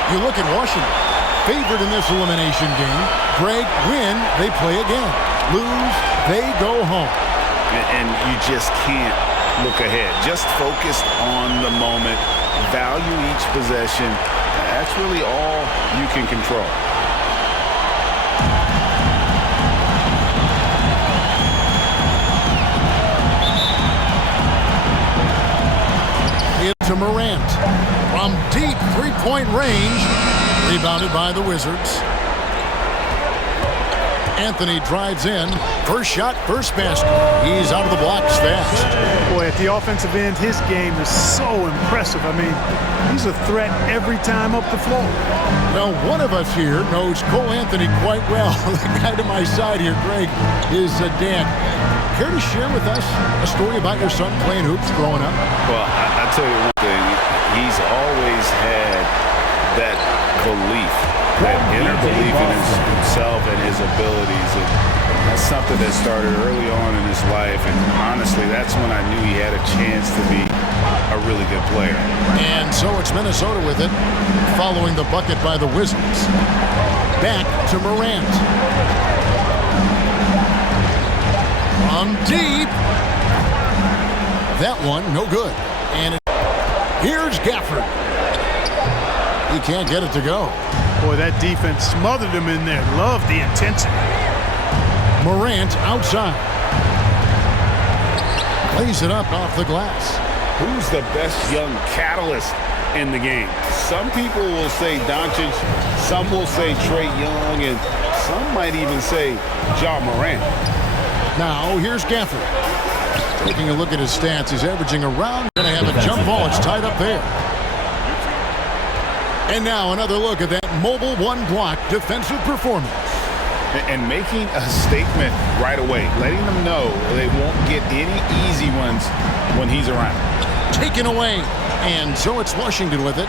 You look at Washington, favored in this elimination game. Greg, win, they play again. Lose, they go home. And you just can't look ahead. Just focus on the moment. Value each possession. That's really all you can control. To Morant from deep three-point range, rebounded by the Wizards. Anthony drives in, first shot, first basket. He's out of the blocks fast. Boy, at the offensive end, his game is so impressive. I mean, he's a threat every time up the floor. Well, one of us here knows Cole Anthony quite well. The guy to my side here, Greg, is Dan. Care to share with us a story about your son playing hoops growing up? Well, I'll tell you one thing. He's always had that belief, that inner belief in himself and his abilities. And that's something that started early on in his life. And honestly, that's when I knew he had a chance to be a really good player. And so it's Minnesota with it, following the bucket by the Wizards. Back to Morant. From deep. That one, no good. And here's Gafford. He can't get it to go. Boy, that defense smothered him in there. Love the intensity. Morant outside. Plays it up off the glass. Who's the best young catalyst in the game? Some people will say Doncic, some will say Trae Young, and some might even say Ja Morant. Now, here's Gafford. Taking a look at his stats, he's averaging around. Going to have a jump ball. It's tied up there. And now another look at that mobile one-block defensive performance. And making a statement right away, letting them know they won't get any easy ones when he's around. Taken away. And so it's Washington with it.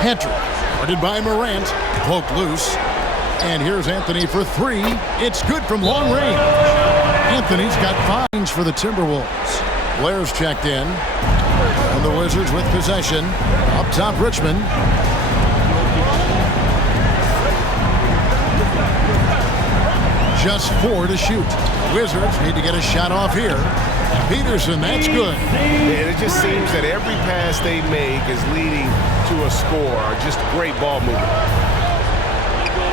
Hedrick, guarded by Morant, poked loose. And here's Anthony for three. It's good from long range. Anthony's got fines for the Timberwolves. Blair's checked in. And the Wizards with possession. Up top, Richmond. Just 4 to shoot. Wizards need to get a shot off here. Peterson, that's good. And it just seems that every pass they make is leading to a score. Just great ball movement.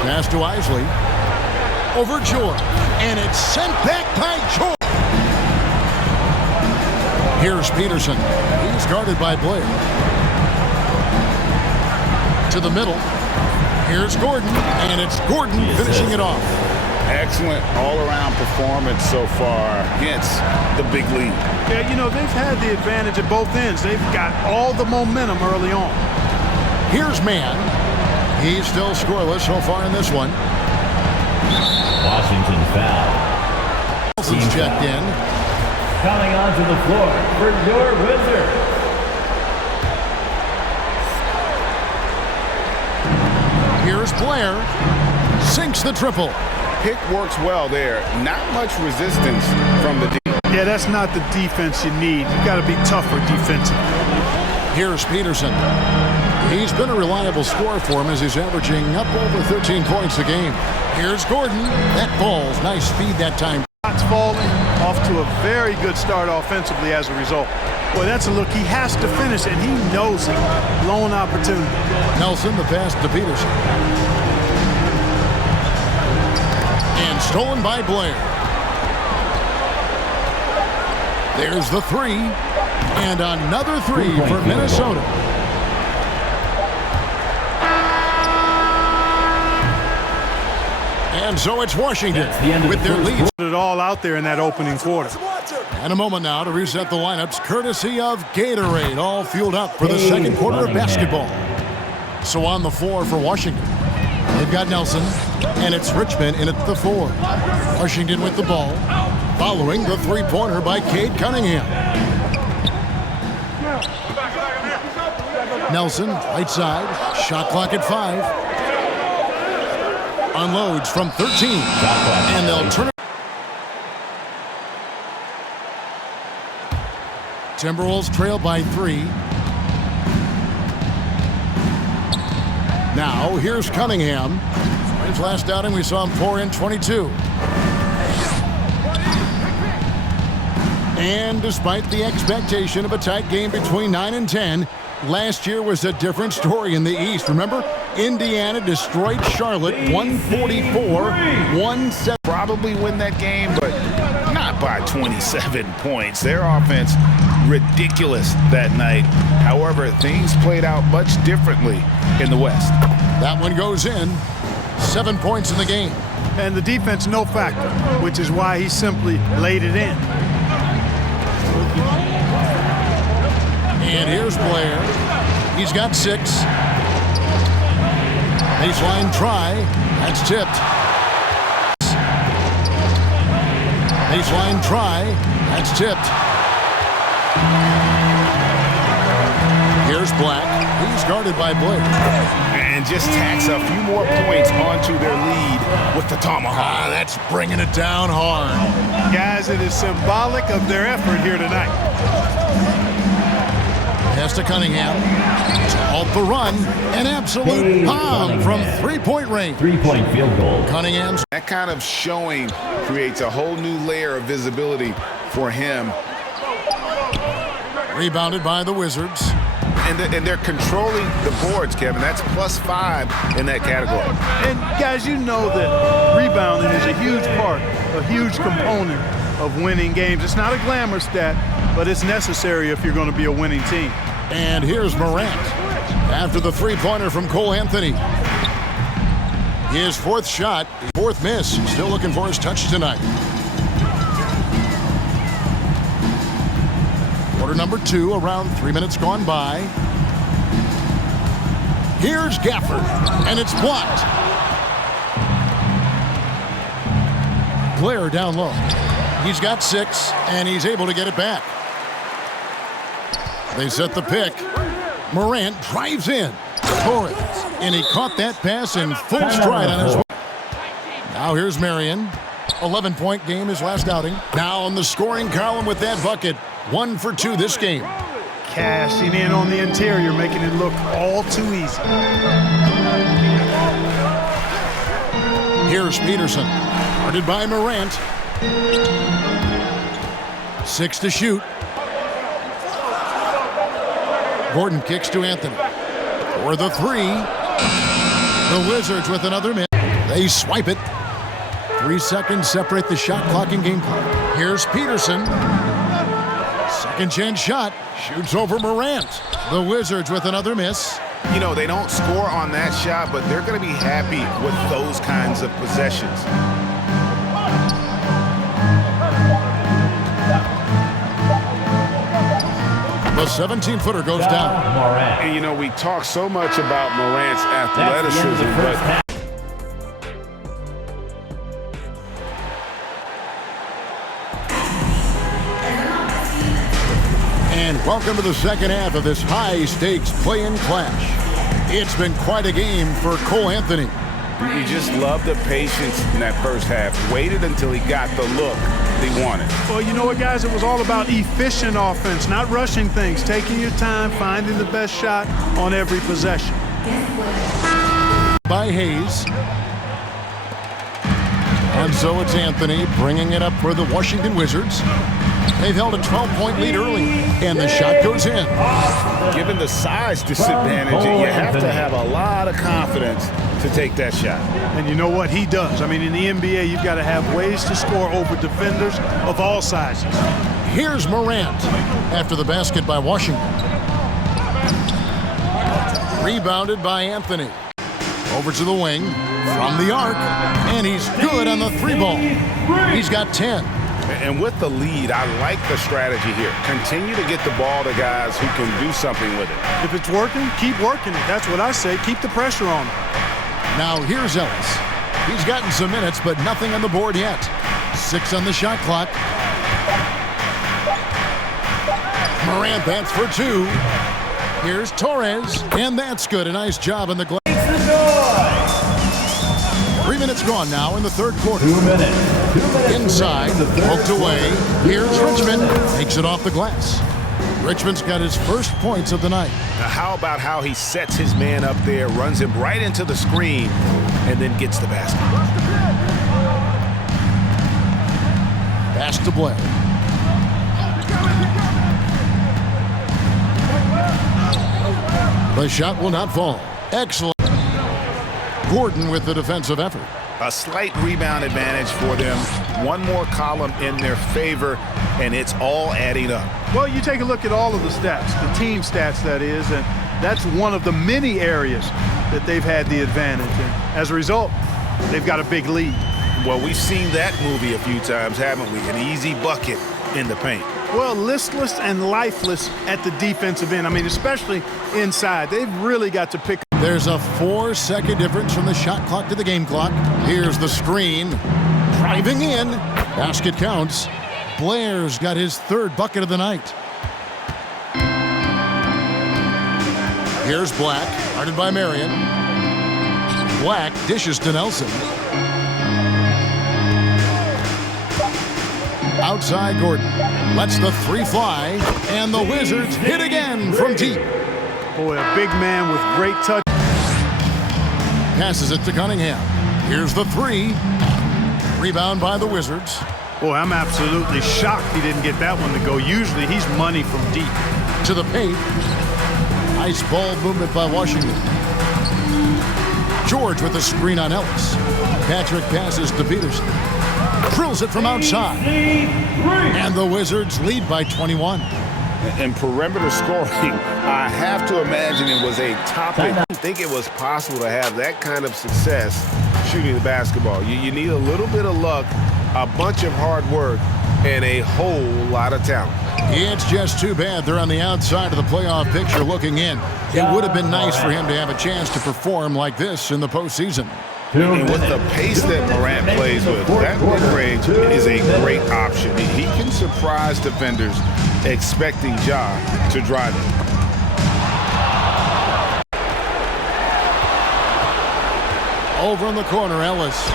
Pass to Isley. Over George. And it's sent back by George. Here's Peterson. He's guarded by Blair. To the middle. Here's Gordon. And it's Gordon finishing it off. Excellent all-around performance so far against the big lead. Yeah, you know, they've had the advantage at both ends. They've got all the momentum early on. Here's Mann. He's still scoreless so far in this one. Washington foul. Nelson's checked in. Coming onto the floor for your Wizards. Here's Blair. Sinks the triple. Pick works well there. Not much resistance from the D. Yeah, that's not the defense you need. You got to be tougher defensively. Here's Peterson. He's been a reliable scorer for him as he's averaging up over 13 points a game. Here's Gordon. That ball's nice feed that time. Shots falling, off to a very good start offensively as a result. Boy, that's a look he has to finish, and he knows it. Blown opportunity. Nelson, the pass to Peterson. And stolen by Blair. There's the three. And another three for Minnesota. And so it's Washington with their lead. Put it all out there in that opening quarter. And a moment now to reset the lineups, courtesy of Gatorade, all fueled up for the second quarter of basketball. So on the floor for Washington, they've got Nelson, and it's Richmond in at the 4. Washington with the ball, following the three-pointer by Cade Cunningham. Nelson, right side, shot clock at 5. Unloads from 13, and they'll turn it. Timberwolves trail by 3. Now, here's Cunningham. His last outing, we saw him pour in 22. And despite the expectation of a tight game between 9 and 10, last year was a different story in the East. Remember, Indiana destroyed Charlotte 144-107. Probably win that game, but not by 27 points. Their offense ridiculous that night. However, things played out much differently in the West. That one goes in. 7 points in the game. And the defense no factor, which is why he simply laid it in. And here's Blair. He's got 6. Baseline try. That's tipped. Baseline try. That's tipped. Here's Black. He's guarded by Blair. And just tacks a few more points onto their lead with the tomahawk. That's bringing it down hard. Guys, it is symbolic of their effort here tonight. Pass to Cunningham. To halt the run. An absolute bomb from three-point range. 3-point field goal. Cunningham's. That kind of showing creates a whole new layer of visibility for him. Rebounded by the Wizards. And they're controlling the boards, Kevin. That's +5 in that category. And guys, you know that rebounding is a huge part, a huge component of winning games. It's not a glamour stat, but it's necessary if you're going to be a winning team. And here's Morant after the three-pointer from Cole Anthony. His 4th shot, 4th miss. Still looking for his touch tonight. Quarter number 2, around 3 minutes gone by. Here's Gafford, and it's blocked. Blair down low. He's got 6, and he's able to get it back. They set the pick. Morant drives in. Torres, and he caught that pass in full stride on his way. Now here's Marion. 11-point game his last outing. Now on the scoring column with that bucket. 1 for 2 this game. Cashing in on the interior, making it look all too easy. Here's Peterson. Guarded by Morant. 6 to shoot. Gordon kicks to Anthony. For the 3. The Wizards with another miss. They swipe it. 3 seconds separate the shot clock and game clock. Here's Peterson. Second chance shot. Shoots over Morant. The Wizards with another miss. You know, they don't score on that shot, but they're going to be happy with those kinds of possessions. The 17-footer goes down. And, you know, we talk so much about Morant's athleticism, but... And welcome to the second half of this high-stakes play-in clash. It's been quite a game for Cole Anthony. You just love the patience in that first half. Waited until he got the look he wanted. Well, you know what, guys? It was all about efficient offense, not rushing things, taking your time, finding the best shot on every possession. By Hayes. And so it's Anthony bringing it up for the Washington Wizards. They've held a 12-point lead early, and the shot goes in. Given the size disadvantage, you have to have a lot of confidence to take that shot. And you know what? He does. I mean, in the NBA, you've got to have ways to score over defenders of all sizes. Here's Morant after the basket by Washington. Rebounded by Anthony. Over to the wing from the arc, and he's good on the 3-ball. He's got 10. And with the lead, I like the strategy here. Continue to get the ball to guys who can do something with it. If it's working, keep working it. That's what I say. Keep the pressure on him. Now here's Ellis. He's gotten some minutes, but nothing on the board yet. 6 on the shot clock. Morant bats for 2. Here's Torres, and that's good. A nice job on the glass. 3 minutes gone now in the third quarter. 2 minutes. Inside, poked away. Here's Richmond. Takes it off the glass. Richmond's got his first points of the night. Now, how about how he sets his man up there, runs him right into the screen, and then gets the basket. Pass to Blair. The shot will not fall. Excellent. Gordon with the defensive effort. A slight rebound advantage for them. One more column in their favor, and it's all adding up. Well, you take a look at all of the stats, the team stats, that is, and that's one of the many areas that they've had the advantage. And as a result, they've got a big lead. Well, we've seen that movie a few times, haven't we? An easy bucket in the paint. Well, listless and lifeless at the defensive end. I mean, especially inside. They've really got to pick. There's a 4-second difference from the shot clock to the game clock. Here's the screen. Driving in. Basket counts. Blair's got his third bucket of the night. Here's Black, guarded by Marion. Black dishes to Nelson. Outside Gordon. Lets the 3 fly, and the Wizards hit again from deep. Boy, a big man with great touch. Passes it to Cunningham. Here's the 3. Rebound by the Wizards. Boy, I'm absolutely shocked he didn't get that one to go. Usually he's money from deep. To the paint. Nice ball movement by Washington. George with the screen on Ellis. Patrick passes to Peterson. Drills it from outside. And the Wizards lead by 21. And perimeter scoring, I have to imagine it was a topic. I think it was possible to have that kind of success shooting the basketball. You need a little bit of luck, a bunch of hard work, and a whole lot of talent. It's just too bad they're on the outside of the playoff picture looking in. It would have been nice for him to have a chance to perform like this in the postseason. And with the pace that Morant plays with, that mid-range is a great option. He can surprise defenders expecting Ja to drive it. Over in the corner, Ellis.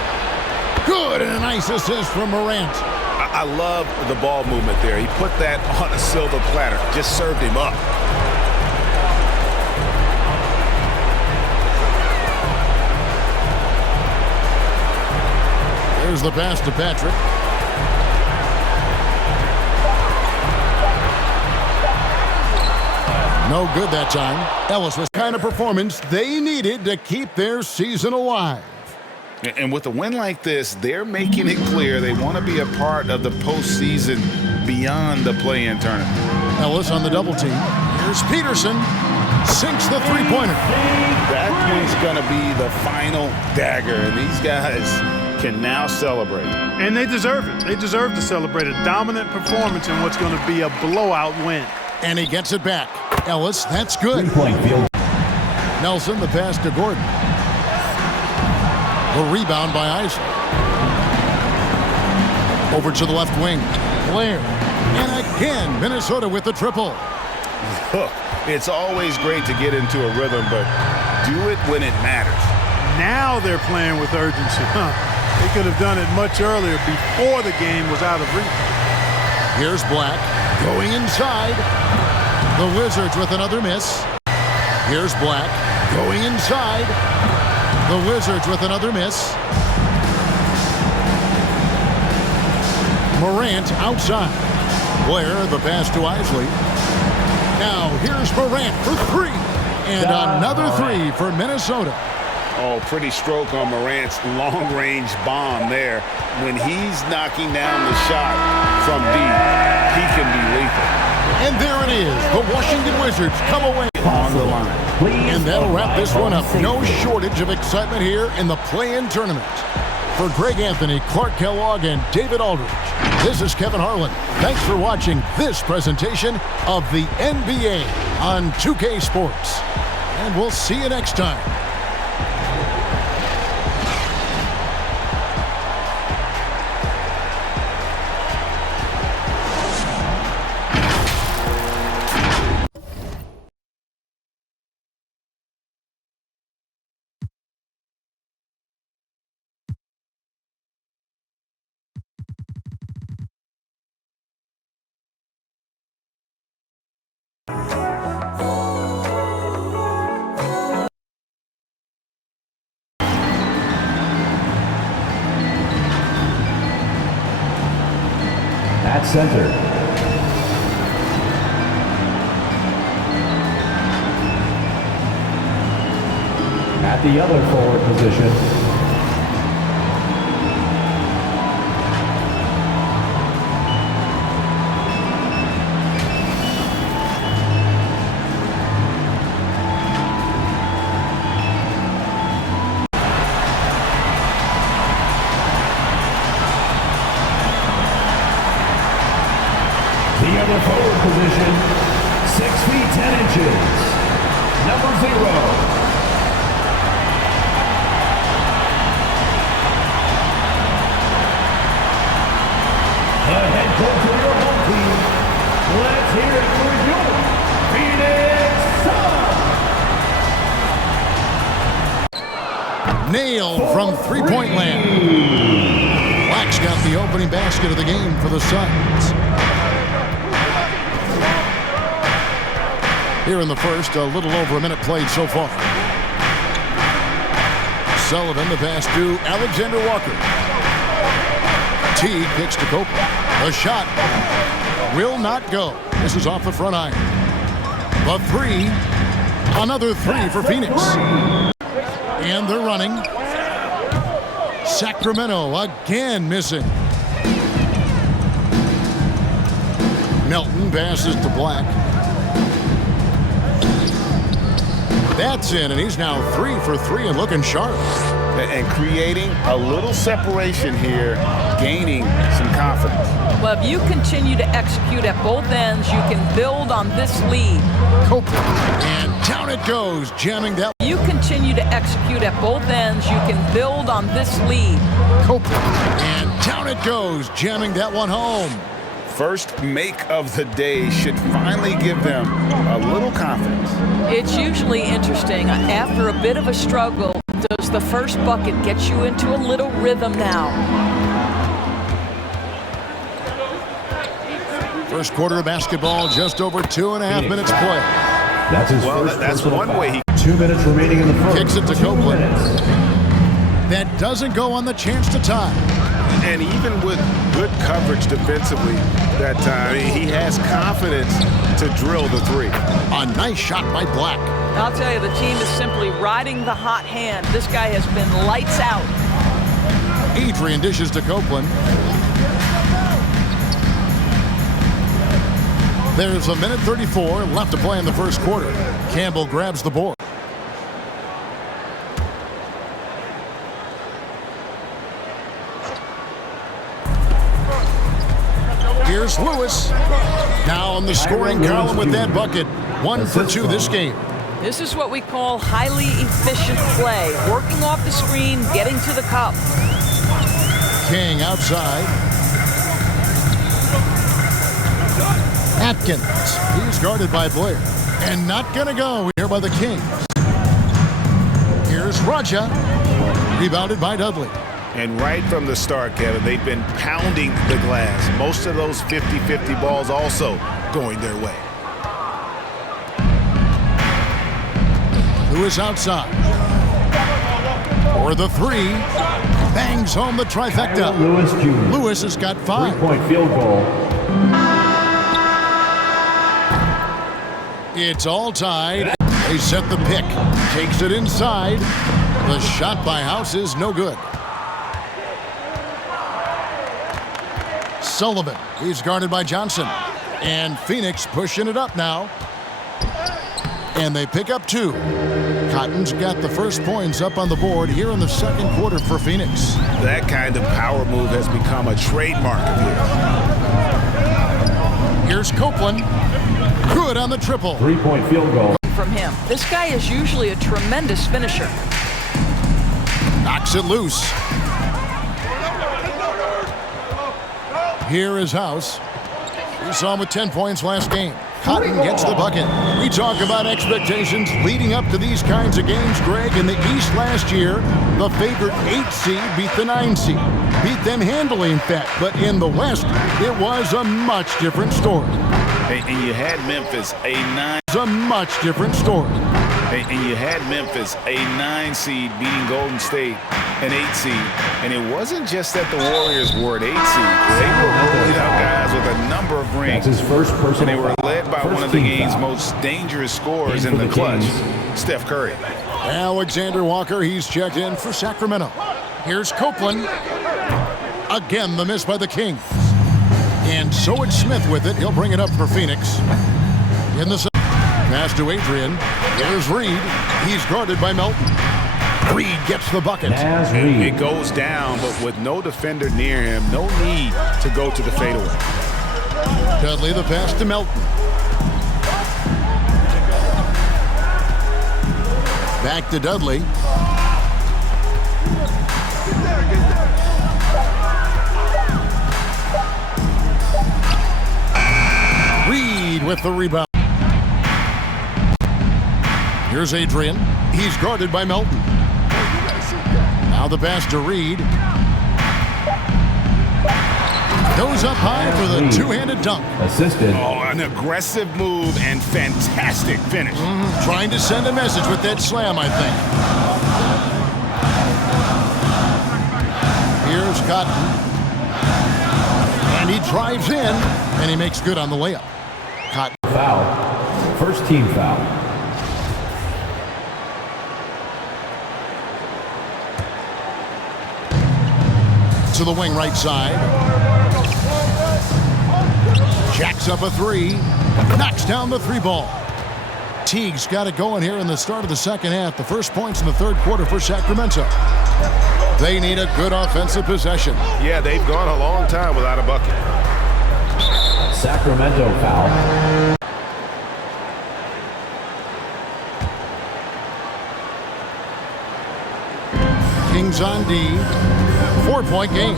Good, and a nice assist from Morant. I love the ball movement there. He put that on a silver platter. Just served him up. There's the pass to Patrick. No good that time. Ellis was the kind of performance they needed to keep their season alive. And with a win like this, they're making it clear they want to be a part of the postseason beyond the play-in tournament. Ellis on the double team. Here's Peterson. Sinks the three-pointer. That one's going to be the final dagger, and these guys can now celebrate. And they deserve it. They deserve to celebrate a dominant performance in what's going to be a blowout win. And he gets it back. Ellis, that's good. Nelson, the pass to Gordon. The rebound by Isley. Over to the left wing. Blair. And again, Minnesota with the triple. Look, it's always great to get into a rhythm, but do it when it matters. Now they're playing with urgency. They could have done it much earlier before the game was out of reach. Here's Black going inside. The Wizards with another miss. Here's Black going inside. The Wizards with another miss. Morant outside. Blair, the pass to Isley. Now here's Morant for three. And another three for Minnesota. Oh, pretty stroke on Morant's long-range bomb there. When he's knocking down the shot from deep, he can be lethal. And there it is. The Washington Wizards come away on the line. And that'll wrap this one up. No shortage of excitement here in the play-in tournament. For Greg Anthony, Clark Kellogg, and David Aldridge, this is Kevin Harlan. Thanks for watching this presentation of the NBA on 2K Sports. And we'll see you next time. At center, at the other forward position, the other forward position, 6 feet 10 inches, number 0. The head coach of your home team. Let's hear it for your Phoenix Suns. Nailed from three-point land. Black's got the opening basket of the game for the Suns. Here in the first, a little over a minute played so far. Sullivan, the pass to Alexander Walker. Teague kicks to Copeland. The shot will not go. This is off the front iron. The three. Another three for Phoenix. And they're running. Sacramento again missing. Melton passes to Black. That's in, and he's now 3 for 3 and looking sharp. and creating a little separation here, gaining some confidence. Well, if you continue to execute at both ends, you can build on this lead. Copeland, and down it goes, jamming that. You continue to execute at both ends, you can build on this lead. Copeland, and down it goes, jamming that one home. First make of the day should finally give them a little confidence. It's usually interesting. After a bit of a struggle, does the first bucket get you into a little rhythm now? First quarter of basketball, just over 2.5 minutes play. That's his that's one way he 2 minutes remaining in the first. Kicks it to Copeland. That doesn't go on the chance to tie. And even with good coverage defensively that time, he has confidence to drill the three. A nice shot by Black. I'll tell you, the team is simply riding the hot hand. This guy has been lights out. Adrian dishes to Copeland. There's a minute 34 left to play in the first quarter. Campbell grabs the board. Here's Lewis. Now on the scoring column with that bucket. 1 for 2 this game. This is what we call highly efficient play. Working off the screen, getting to the cup. King outside. Atkins. He's guarded by Blair. And not going to go here by the Kings. Here's Raja. Rebounded by Dudley. And right from the start, Kevin, they've been pounding the glass. Most of those 50-50 balls also going their way. Lewis outside. For the three. Bangs home the trifecta. Lewis Jr. Lewis has got 5. 3-point field goal. It's all tied. They set the pick. Takes it inside. The shot by House is no good. Sullivan. He's guarded by Johnson. And Phoenix pushing it up now. And they pick up 2. Cotton's got the first points up on the board here in the second quarter for Phoenix. That kind of power move has become a trademark of his. Here's Copeland. Good on the triple. 3-point field goal. From him. This guy is usually a tremendous finisher. Knocks it loose. Here is House. We saw him with 10 points last game. Cotton gets the bucket. We talk about expectations leading up to these kinds of games, Greg. In the East last year, the favorite 8 seed beat the 9 seed. Beat them handily, in fact. But in the West, it was a much different story. And you had Memphis, a 9. It's a much different story. And you had Memphis, a 9 seed, beating Golden State, an 8 seed. And it wasn't just that the Warriors were an 8 seed. They were rolling out guys with a number of rings. That's his first personal and they were led by one of the game's foul. most dangerous scorers in the clutch, Steph Curry. Alexander Walker, he's checked in for Sacramento. Here's Copeland. Again, the miss by the Kings. And so it's Smith with it. He'll bring it up for Phoenix. In the pass to Adrian. Here's Reed. He's guarded by Melton. Reed gets the bucket. It goes down, but with no defender near him, no need to go to the fadeaway. Dudley the pass to Melton. Back to Dudley. Reed with the rebound. Here's Adrian. He's guarded by Melton. Now the pass to Reed. Goes up high for the two-handed dunk. Assisted. Oh, an aggressive move and fantastic finish. Trying to send a message with that slam, I think. Here's Cotton. And he drives in, and he makes good on the layup. Cotton. Foul. First team foul. To the wing right side. Jacks up a 3. Knocks down the 3 ball. Teague's got it going here in the start of the second half. The first points in the third quarter for Sacramento. They need a good offensive possession. Yeah, they've gone a long time without a bucket. Sacramento foul. Kings on D. 4-point game.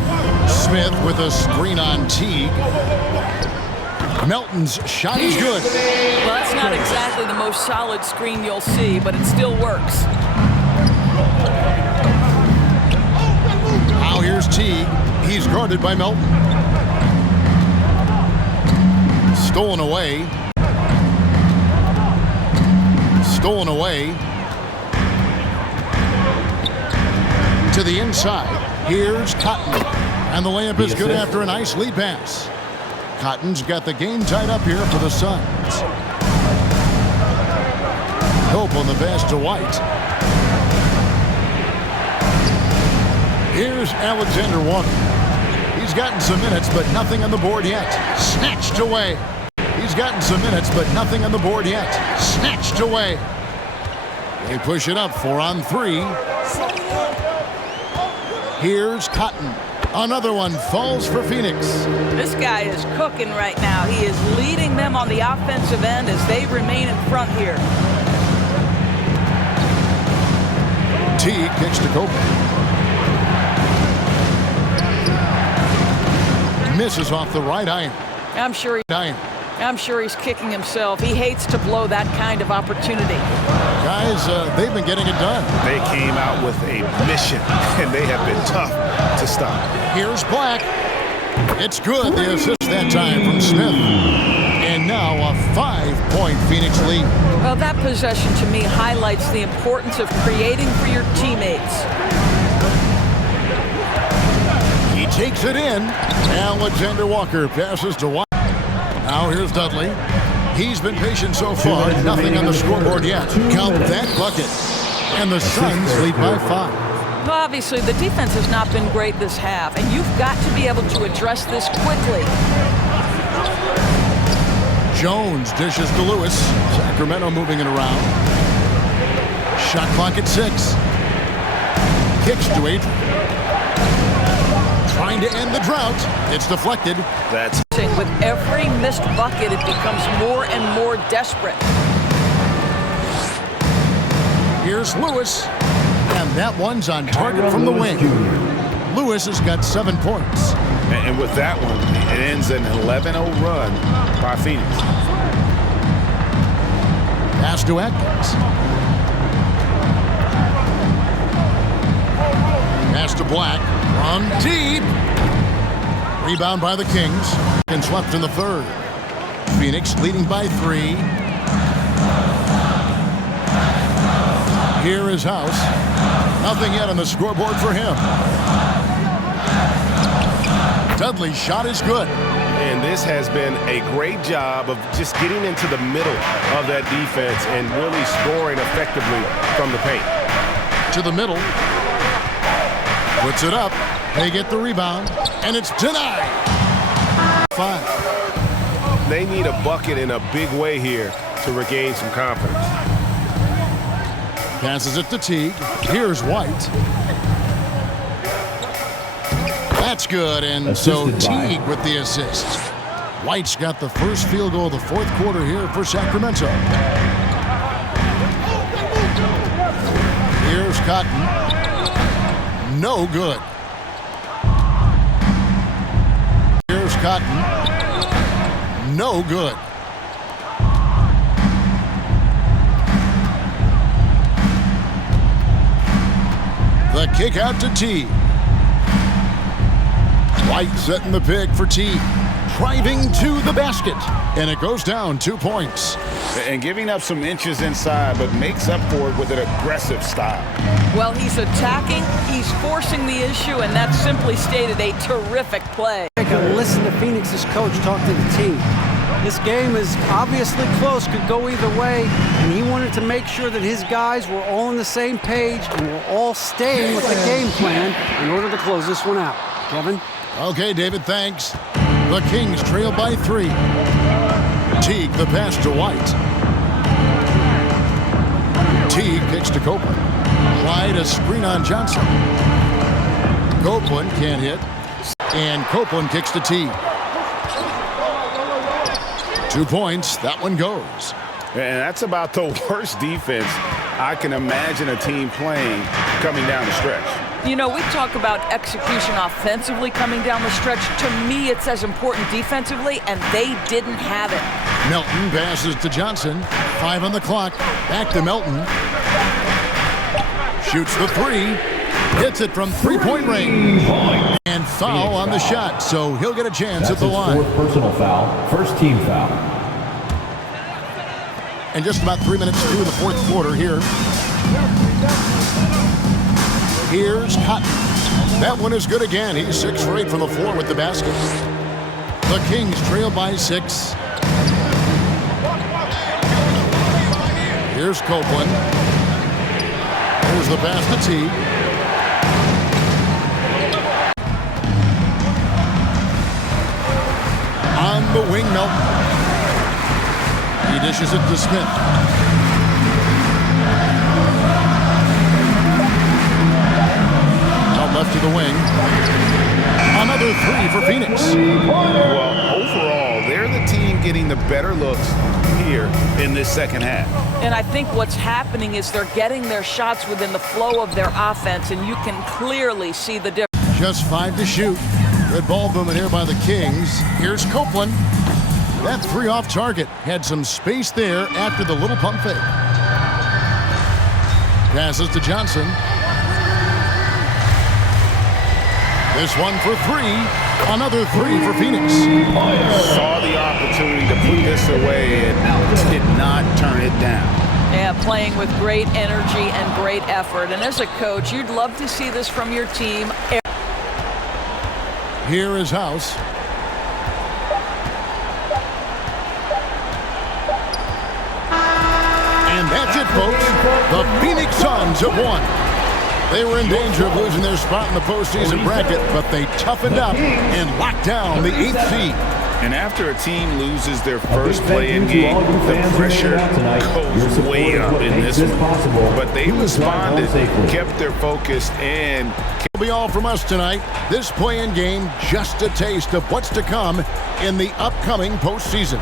Smith with a screen on Teague. Melton's shot is good. Well, that's not exactly the most solid screen you'll see, but it still works. Now here's Teague. He's guarded by Melton. Stolen away. Stolen away. To the inside. Here's Cotton. And the layup is good after a nice lead pass. Cotton's got the game tied up here for the Suns. Hope on the pass to White. Here's Alexander Walker. He's gotten some minutes, but nothing on the board yet. Snatched away. He's gotten some minutes, but nothing on the board yet. Snatched away. They push it up 4 on 3. Here's Cotton. Another one falls for Phoenix. This guy is cooking right now. He is leading them on the offensive end as they remain in front here. Teague kicks to Kobe. Misses off the right iron. I'm sure he's kicking himself. He hates to blow that kind of opportunity. Guys, they've been getting it done. They came out with a mission, and they have been tough to stop. Here's Black. It's good. The assist that time from Smith. And now a 5-point Phoenix lead. Well, that possession to me highlights the importance of creating for your teammates. He takes it in. Alexander Walker passes to White. Now here's Dudley. He's been patient so far. Nothing on the scoreboard yet. Count that bucket. And the Suns lead by 5. Well, obviously, the defense has not been great this half, and you've got to be able to address this quickly. Jones dishes to Lewis. Sacramento moving it around. Shot clock at 6. Kicks to Adrian. Trying to end the drought. It's deflected. That's with every missed bucket, it becomes more and more desperate. Here's Lewis. And that one's on target from the wing. Lewis has got 7 points. And with that one, it ends an 11-0 run by Phoenix. Pass to Atkins. Pass to Black. From deep. Rebound by the Kings. Seconds left in the third. Phoenix leading by 3. Here is House. Nothing yet on the scoreboard for him. Dudley's shot is good. And this has been a great job of just getting into the middle of that defense and really scoring effectively from the paint. To the middle. Puts it up. They get the rebound. And it's denied. 5. They need a bucket in a big way here to regain some confidence. Passes it to Teague. Here's White. That's good, and so Teague with the assist. White's got the first field goal of the fourth quarter here for Sacramento. Here's Cotton. No good. Here's Cotton. No good. The kick out to Teague. White setting the pick for Teague. Driving to the basket. And it goes down 2 points. And giving up some inches inside, but makes up for it with an aggressive style. Well, he's attacking, he's forcing the issue, and that's simply stated a terrific play. I can listen to Phoenix's coach talk to the team. This game is obviously close, could go either way, and he wanted to make sure that his guys were all on the same page and were all staying with the game plan in order to close this one out. Kevin? Okay, David, thanks. The Kings trail by 3. Teague the pass to White. T kicks to Copeland. Wide, a screen on Johnson. Copeland can't hit. And Copeland kicks to T. 2 points. That one goes. And that's about the worst defense I can imagine a team playing coming down the stretch. You know, we talk about execution offensively coming down the stretch. To me, it's as important defensively, and they didn't have it. Melton passes to Johnson. 5 on the clock. Back to Melton. Shoots the 3. Hits it from 3-point range. And foul on the shot, so he'll get a chance at the line. Fourth personal foul, first team foul. And just about 3 minutes through the fourth quarter here. Here's Cotton. That one is good again. He's 6 for 8 from the floor with the basket. The Kings trail by 6. Here's Copeland. Here's the pass to T. On the wing, Melton. He dishes it to Smith. Out left to the wing. Another 3 for Phoenix. Well, overall, they're the team getting the better looks here in this second half. And I think what's happening is they're getting their shots within the flow of their offense, and you can clearly see the difference. Just 5 to shoot. Good ball movement here by the Kings. Here's Copeland. That 3 off target. Had some space there after the little pump fake. Passes to Johnson. This one for 3. Another 3 for Phoenix. Saw the opportunity to put this away and did not turn it down. Yeah, playing with great energy and great effort. And as a coach, you'd love to see this from your team. Here is House. And that's it, folks. The Phoenix Suns have won. They were in danger of losing their spot in the postseason bracket, but they toughened up and locked down the 8th seed. And after a team loses their first play-in game, the pressure goes way up in this one. But they responded, kept their focus, and will be all from us tonight. This play-in game, just a taste of what's to come in the upcoming postseason.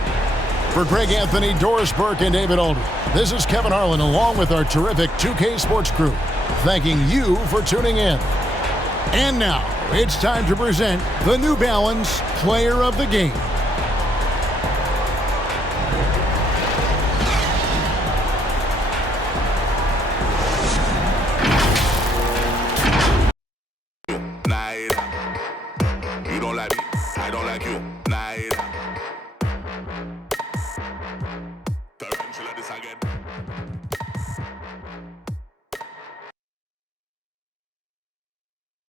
For Greg Anthony, Doris Burke, and David Aldridge, this is Kevin Harlan along with our terrific 2K Sports crew, thanking you for tuning in. And now, it's time to present the New Balance Player of the Game.